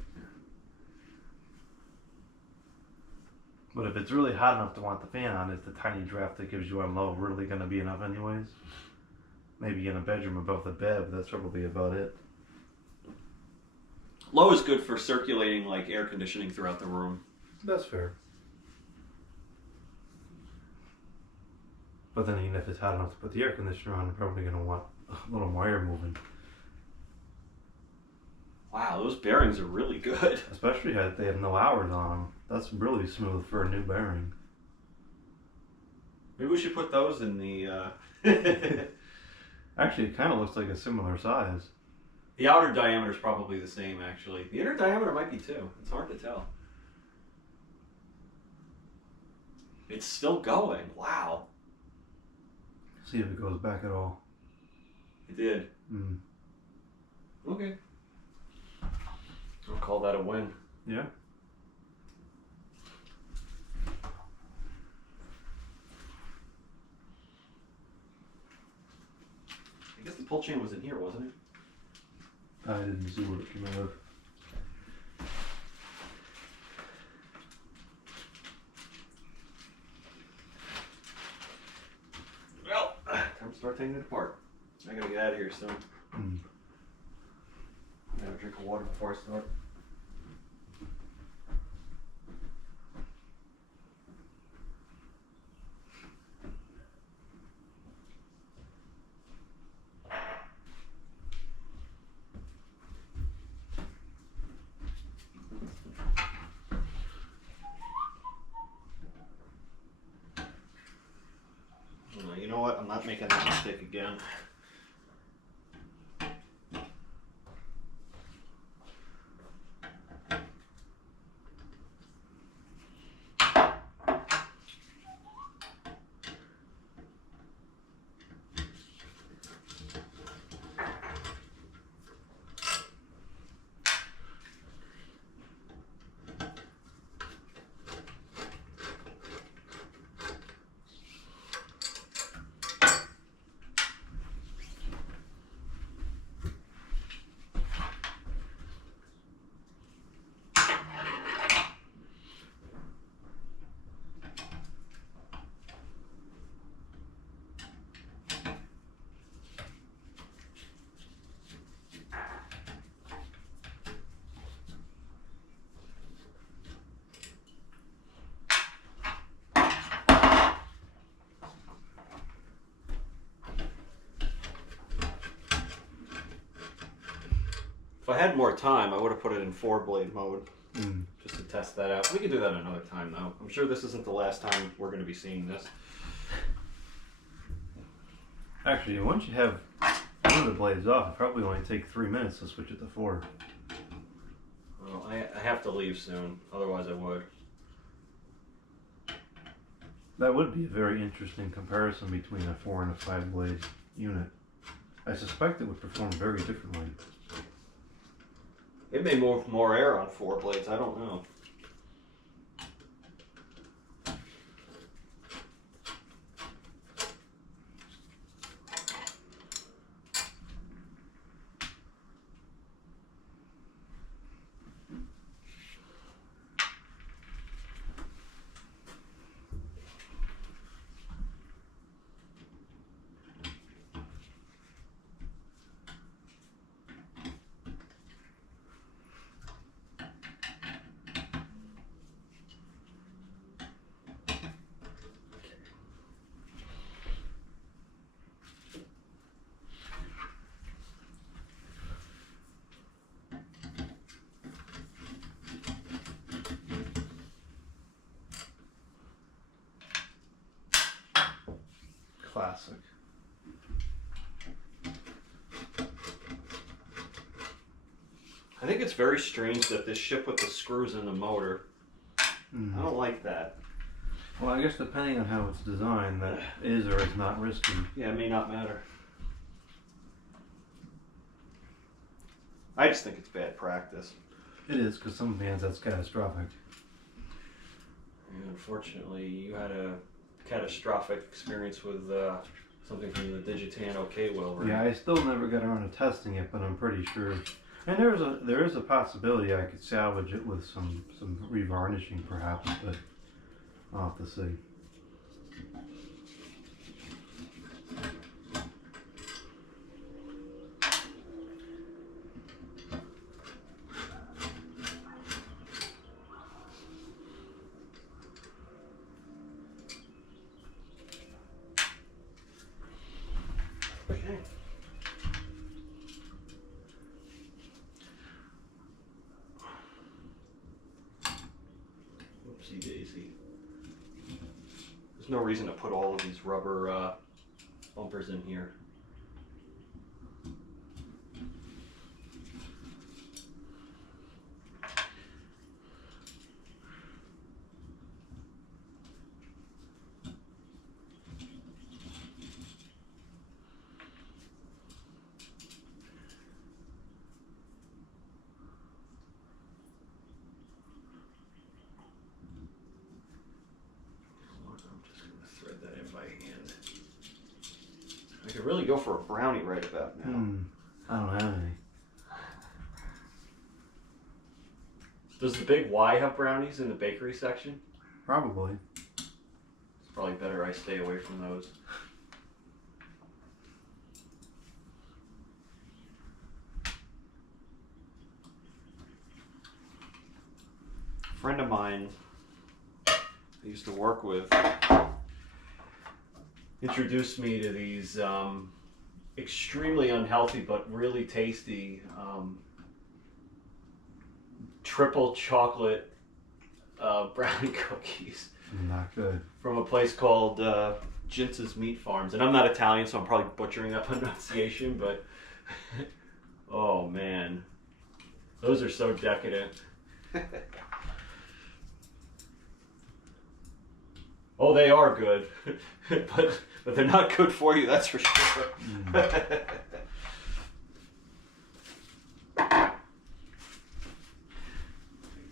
But if it's really hot enough to want the fan on, is the tiny draft that gives you on low really going to be enough anyways? Maybe in a bedroom above the bed, but that's probably about it. Low is good for circulating like air conditioning throughout the room. That's fair. But then even if it's hot enough to put the air conditioner on, I'm probably going to want a little more air moving. Wow, those bearings are really good. Especially if they have no hours on them. That's really smooth for a new bearing. Maybe we should put those in the... Actually, it kind of looks like a similar size. The outer diameter is probably the same, actually. The inner diameter might be too. It's hard to tell. It's still going. Wow. See if it goes back at all. It did. Mm. Okay. I'll call that a win. Yeah. I guess the pull chain was in here, wasn't it? I didn't see what it came out of. Well, time to start taking it apart. I gotta get out of here soon. Mm. I have a drink of water before I start. You know what? I'm not making that mistake again. If I had more time, I would have put it in 4-blade mode just to test that out. We can do that another time, though. I'm sure this isn't the last time we're going to be seeing this. Actually, once you have one of the blades off, it probably only take 3 minutes to switch it to 4. Well, I have to leave soon, otherwise I would. That would be a very interesting comparison between a 4 and a 5 blade unit. I suspect it would perform very differently. It may move more air on 4 blades, I don't know. Classic. I think it's very strange that this ship with the screws in the motor. I don't like that. Well, I guess depending on how it's designed, that is or is not risky. Yeah, it may not matter. I just think it's bad practice. It is, because some bands that's catastrophic. And unfortunately, you had a catastrophic experience with something from the Digitan OK wheel, right? Yeah, I still never got around to testing it, but I'm pretty sure. And there is a possibility I could salvage it with some revarnishing, perhaps, but I'll have to see. Whoopsie daisy. There's no reason to put all of these rubber bumpers in here. I could really go for a brownie right about now. I don't have any. Does the Big Y have brownies in the bakery section? Probably. It's probably better I stay away from those. A friend of mine I used to work with introduced me to these extremely unhealthy but really tasty triple chocolate brownie cookies. Not good. From a place called Jintz's Meat Farms. And I'm not Italian, so I'm probably butchering that pronunciation, but oh man, those are so decadent. Oh, they are good, but they're not good for you, that's for sure.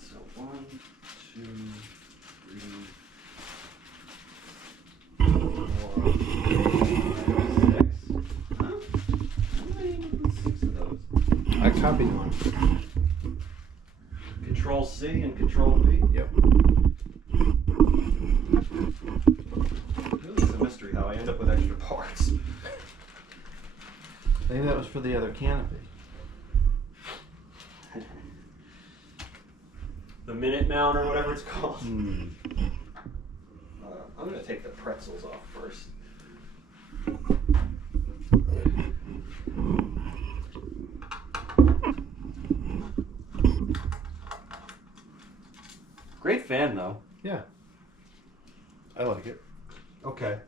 So 1, 2, 3, 4, 5, 6. Huh? Why did I put 6 of those? I copied one. Control C and Control V? Yep. It's a mystery how I end up with extra parts. Maybe that was for the other canopy. The minute mount or whatever it's called. Hmm. I'm going to take the pretzels off first. Great fan though. Yeah. I like it. Okay.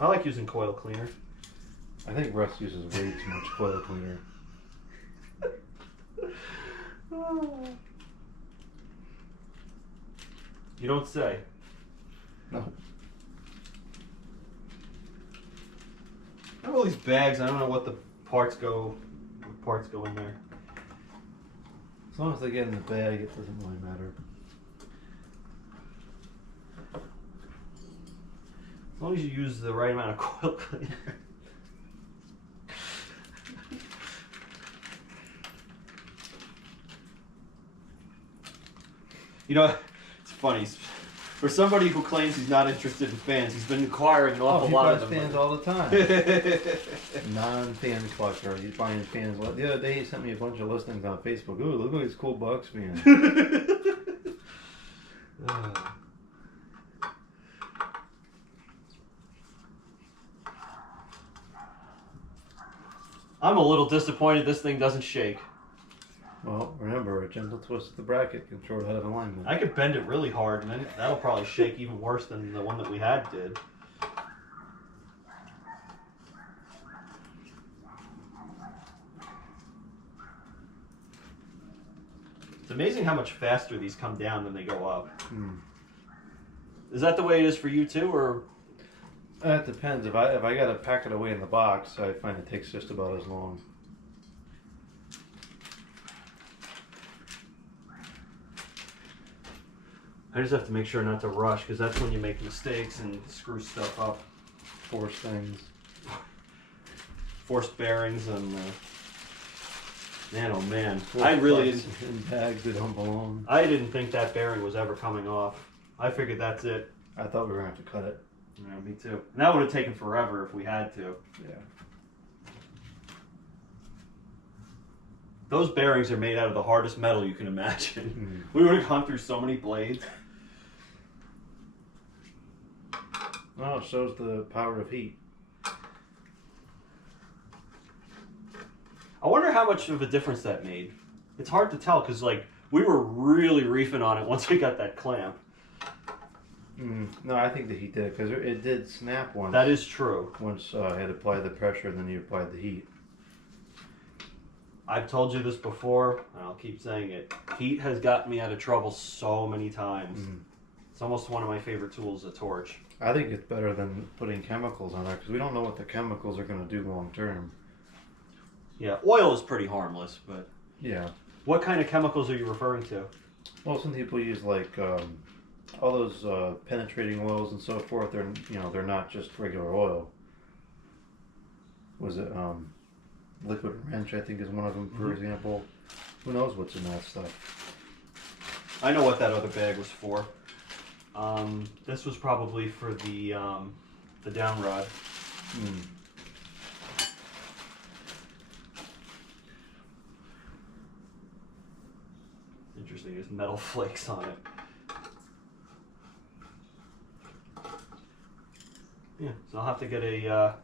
I like using coil cleaner. I think Russ uses way too much coil cleaner. You don't say. No. I have all these bags. I don't know what parts go in there. As long as they get in the bag, it doesn't really matter. As long as you use the right amount of coil cleaner. You know, it's funny. For somebody who claims he's not interested in fans, he's been acquiring an awful lot of them. He buys fans all the time. Non-fan collector. He's buying fans. The other day he sent me a bunch of listings on Facebook. Ooh, look at these cool Bucks fans. I'm a little disappointed this thing doesn't shake. Well, remember, a gentle twist of the bracket can throw it out of alignment. I could bend it really hard, and then that'll probably shake even worse than the one that we had did. It's amazing how much faster these come down than they go up. Is that the way it is for you too, or? It depends. If I got to pack it away in the box, I find it takes just about as long. I just have to make sure not to rush, because that's when you make mistakes and screw stuff up. Force things. Forced bearings and man, oh man. Force I really parts in bags that don't belong. I didn't think that bearing was ever coming off. I figured that's it. I thought we were going to have to cut it. Yeah, me too. And that would have taken forever if we had to. Yeah. Those bearings are made out of the hardest metal you can imagine. We would have gone through so many blades. Oh, it shows the power of heat. I wonder wonder how much of a difference that made. It's hard to tell because like we were really reefing on it once we got that clamp. No, I think the heat did it because it did snap once. That is true. Once I had applied the pressure and then you applied the heat. I've told you this before, and I'll keep saying it. Heat has gotten me out of trouble so many times. It's almost one of my favorite tools, a torch. I think it's better than putting chemicals on there because we don't know what the chemicals are going to do long term. Yeah, oil is pretty harmless, but Yeah. what kind of chemicals are you referring to? Well, some people use like all those penetrating oils and so forth. They're not just regular oil. Was it liquid wrench? I think is one of them, for example. Who knows what's in that stuff? I know what that other bag was for. This was probably for the down rod. Interesting, there's metal flakes on it. Yeah, so I'll have to get a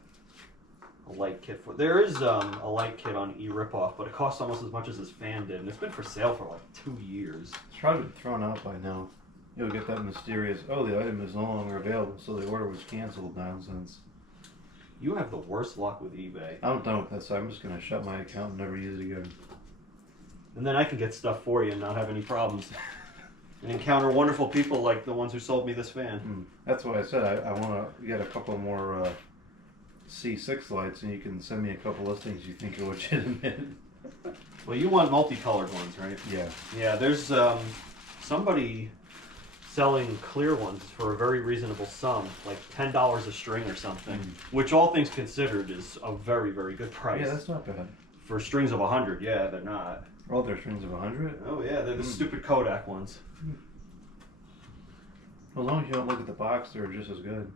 light kit for. There is a light kit on eRipoff, but it costs almost as much as this fan did, and it's been for sale for like 2 years. It's probably been thrown out by now. You'll get that mysterious, oh, the item is no longer available, so the order was canceled nonsense. You have the worst luck with eBay. I'm done with that, so I'm just going to shut my account and never use it again. And then I can get stuff for you and not have any problems. And encounter wonderful people like the ones who sold me this fan. That's why I said I want to get a couple more C6 lights, and you can send me a couple listings you think are legitimate. Well, you want multicolored ones, right? Yeah. Yeah, there's somebody selling clear ones for a very reasonable sum, like $10 a string or something, which all things considered is a very, very good price. Yeah, that's not bad. For strings of 100, yeah, they're not. Oh, they're strings of 100? Oh yeah, they're the stupid Kodak ones. As long as you don't look at the box, they're just as good.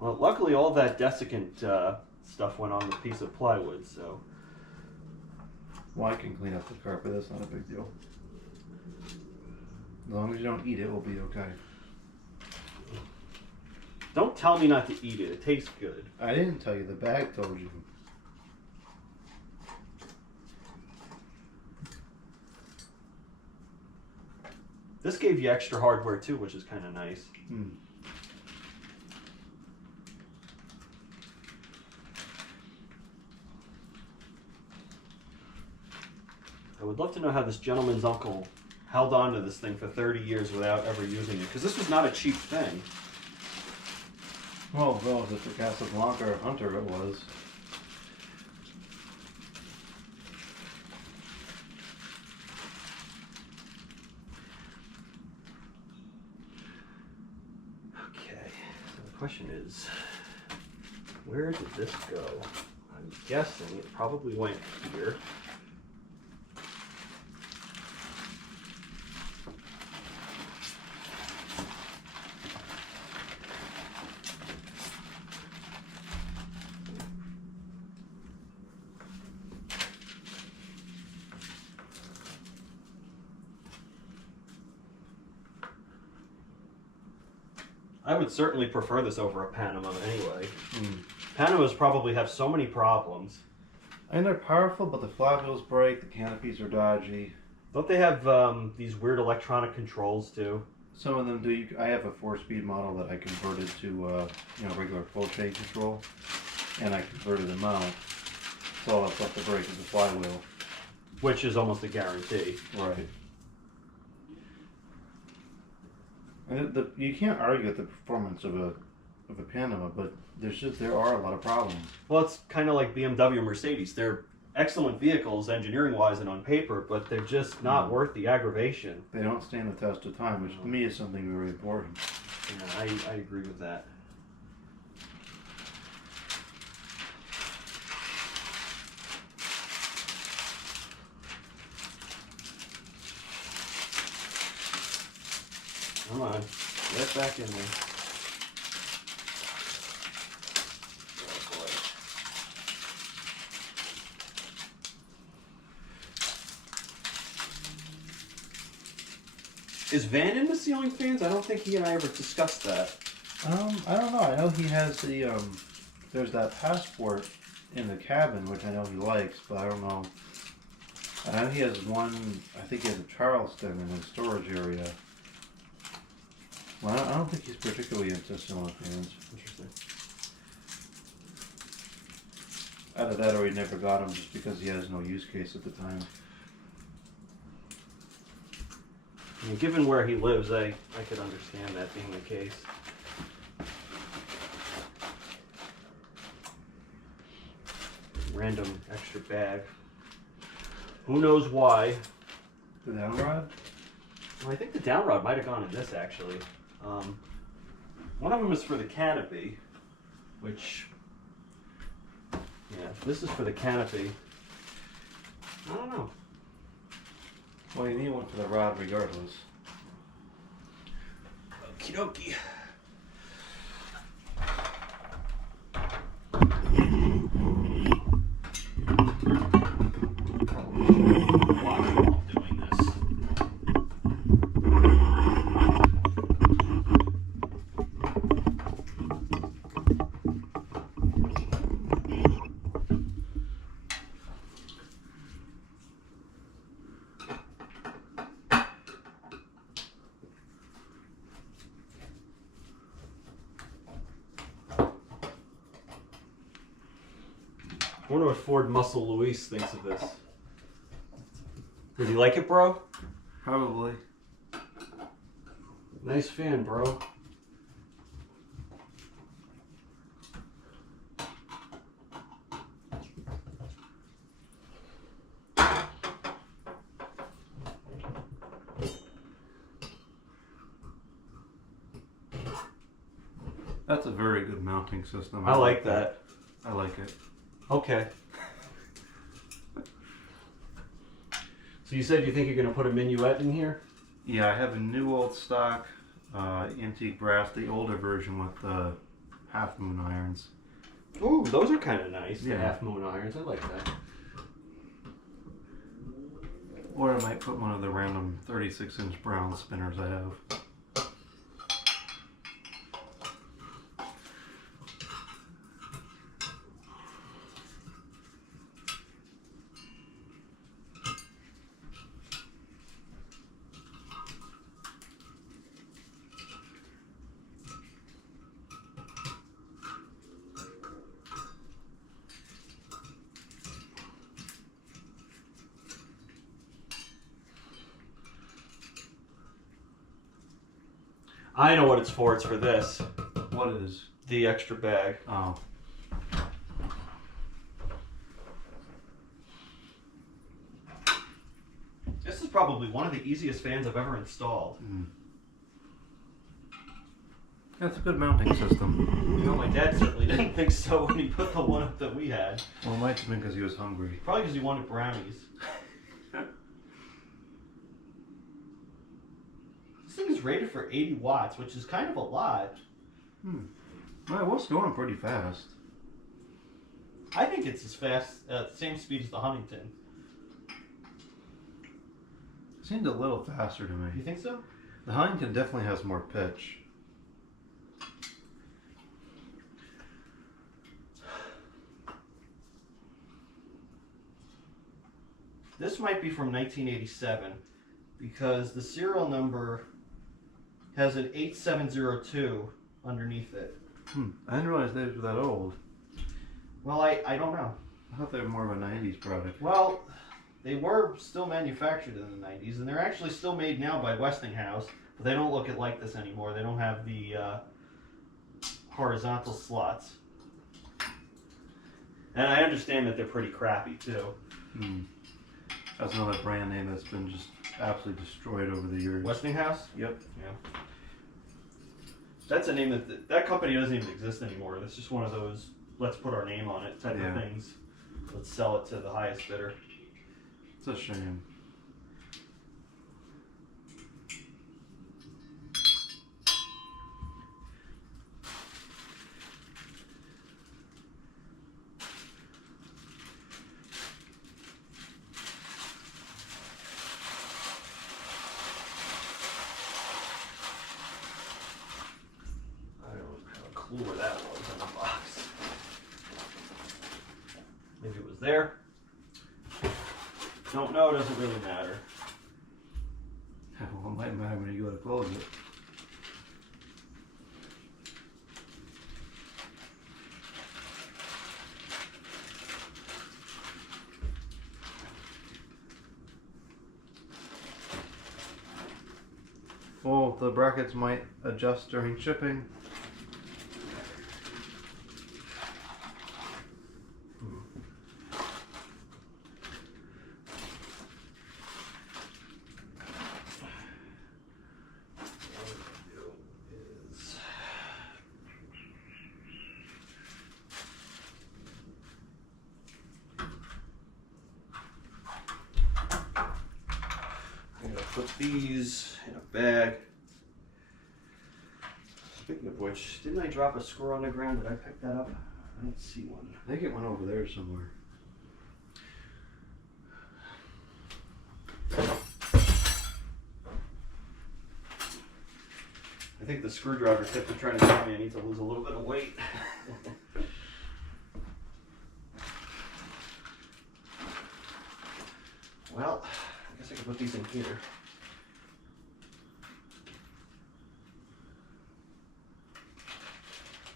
Well, luckily all that desiccant stuff went on the piece of plywood, so... Well, I can clean up the carpet, that's not a big deal. As long as you don't eat it, we'll be okay. Don't tell me not to eat it, it tastes good. I didn't tell you, the bag told you. This gave you extra hardware too, which is kind of nice. I would love to know how this gentleman's uncle held on to this thing for 30 years without ever using it, because this was not a cheap thing. Well, relative to Casablanca or Hunter, it was. Okay, so the question is, where did this go? I'm guessing it probably went here. I would certainly prefer this over a Panama anyway. Panamas probably have so many problems. And they're powerful, but the flywheels break, the canopies are dodgy. Don't they have these weird electronic controls too? Some of them do. I have a 4-speed model that I converted to regular full chain control, and I converted them out. So all that's left to break is the flywheel. Which is almost a guarantee. Right. And you can't argue with the performance of a Panama, but there are a lot of problems. Well, it's kind of like BMW and Mercedes. They're excellent vehicles engineering-wise and on paper, but they're just not worth the aggravation. They don't stand the test of time, which to me is something very important. Yeah, I agree with that. Come on, get back in there. Oh boy. Is Van in the ceiling fans? I don't think he and I ever discussed that. I don't know. I know he has the there's that passport in the cabin, which I know he likes, but I don't know. I know he has one. I think he has a Charleston in his storage area. Well, I don't think he's particularly into cinema fans. Interesting. Either that or he never got him just because he has no use case at the time. I mean, given where he lives, I could understand that being the case. Random extra bag. Who knows why? The down rod? Well, I think the down rod might have gone in this actually. One of them is for the canopy, which, yeah, this is for the canopy. I don't know. Well, you need one for the rod regardless. Okie dokie. Doing this. I wonder what Ford Muscle Luis thinks of this. Does he like it, bro? Probably. Nice fan, bro. That's a very good mounting system. I like that. I like it. Okay. So you said you think you're going to put a minuet in here? Yeah, I have a new old stock antique brass, the older version with the half moon irons. Ooh, those are kind of nice. Yeah. The half moon irons. I like that. Or I might put one of the random 36-inch brown spinners I have. I know what it's for. It's for this. What is? The extra bag. Oh. This is probably one of the easiest fans I've ever installed. Mm. That's a good mounting system. You know, my dad certainly didn't think so when he put the one up that we had. Well, it might have been because he was hungry. Probably because he wanted brownies. This thing is rated for 80 watts, which is kind of a lot. Well, it was going pretty fast. I think it's as fast, same speed as the Huntington. It seemed a little faster to me. You think so? The Huntington definitely has more pitch. This might be from 1987 because the serial number has an 8702 underneath it. I didn't realize they were that old. Well, I don't know. I thought they were more of a 90s product. Well, they were still manufactured in the 90s, and they're actually still made now by Westinghouse, but they don't look like this anymore. They don't have the horizontal slots. And I understand that they're pretty crappy, too. That's another brand name that's been just absolutely destroyed over the years. Westinghouse? Yep. Yeah. That's a name that company doesn't even exist anymore. That's just one of those, let's put our name on it type of things. Let's sell it to the highest bidder. It's a shame. clue where that was in the box. Maybe it was there. Don't know, doesn't really matter. Well, it might matter when you go to close it. Well, the brackets might adjust during shipping. Put these in a bag. Speaking of which, didn't I drop a screw on the ground? Did I pick that up? I don't see one. I think it went over there somewhere. I think the screwdriver tip they're trying to tell me I need to lose a little bit of weight. Well, I guess I can put these in here.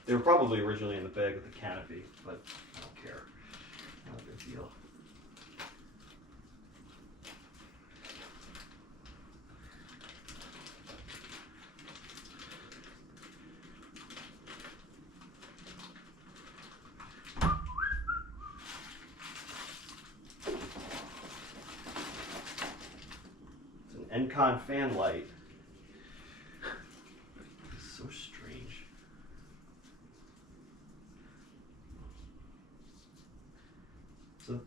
They were probably originally in the bag with the canopy, but I don't care. Not a big deal. It's an Encon fan light. It's so strange. So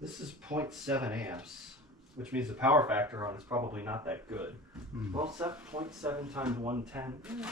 this is 0.7 amps, which means the power factor on it's probably not that good. Well, 0.7 times 110.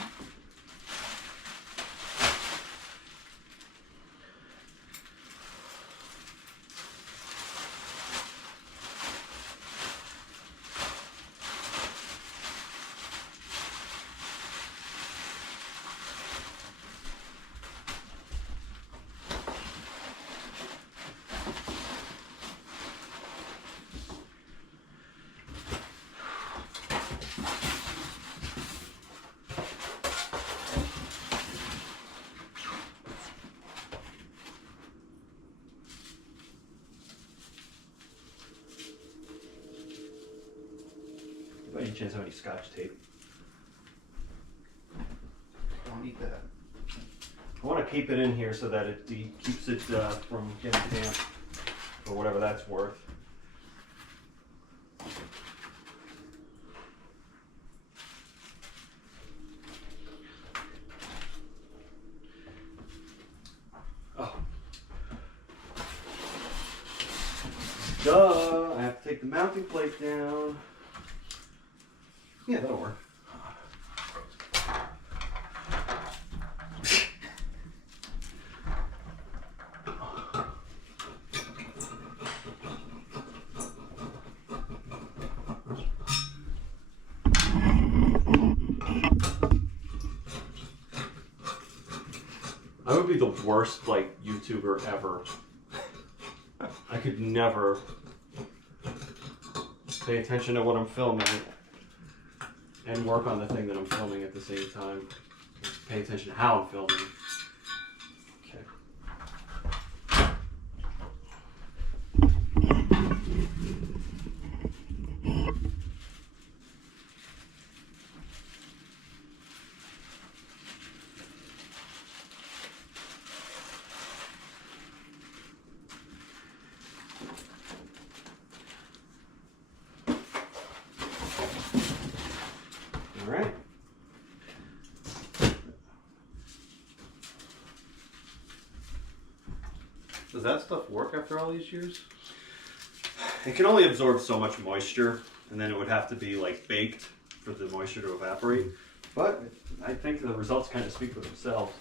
By any chance have any Scotch tape? I don't need that. I want to keep it in here so that it keeps it from getting damp, or whatever that's worth. Oh. Duh! I have to take the mounting plate down. Yeah, that'll work. I would be the worst, like, YouTuber ever. I could never pay attention to what I'm filming and work on the thing that I'm filming at the same time. Pay attention to how I'm filming. Okay. All right. Does that stuff work after all these years? It can only absorb so much moisture, and then it would have to be like baked for the moisture to evaporate. But I think the results kind of speak for themselves.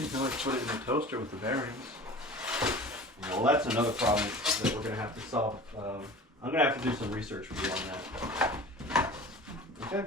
You can always put it in the toaster with the bearings. Well, that's another problem that we're going to have to solve. I'm going to have to do some research for you on that. Okay.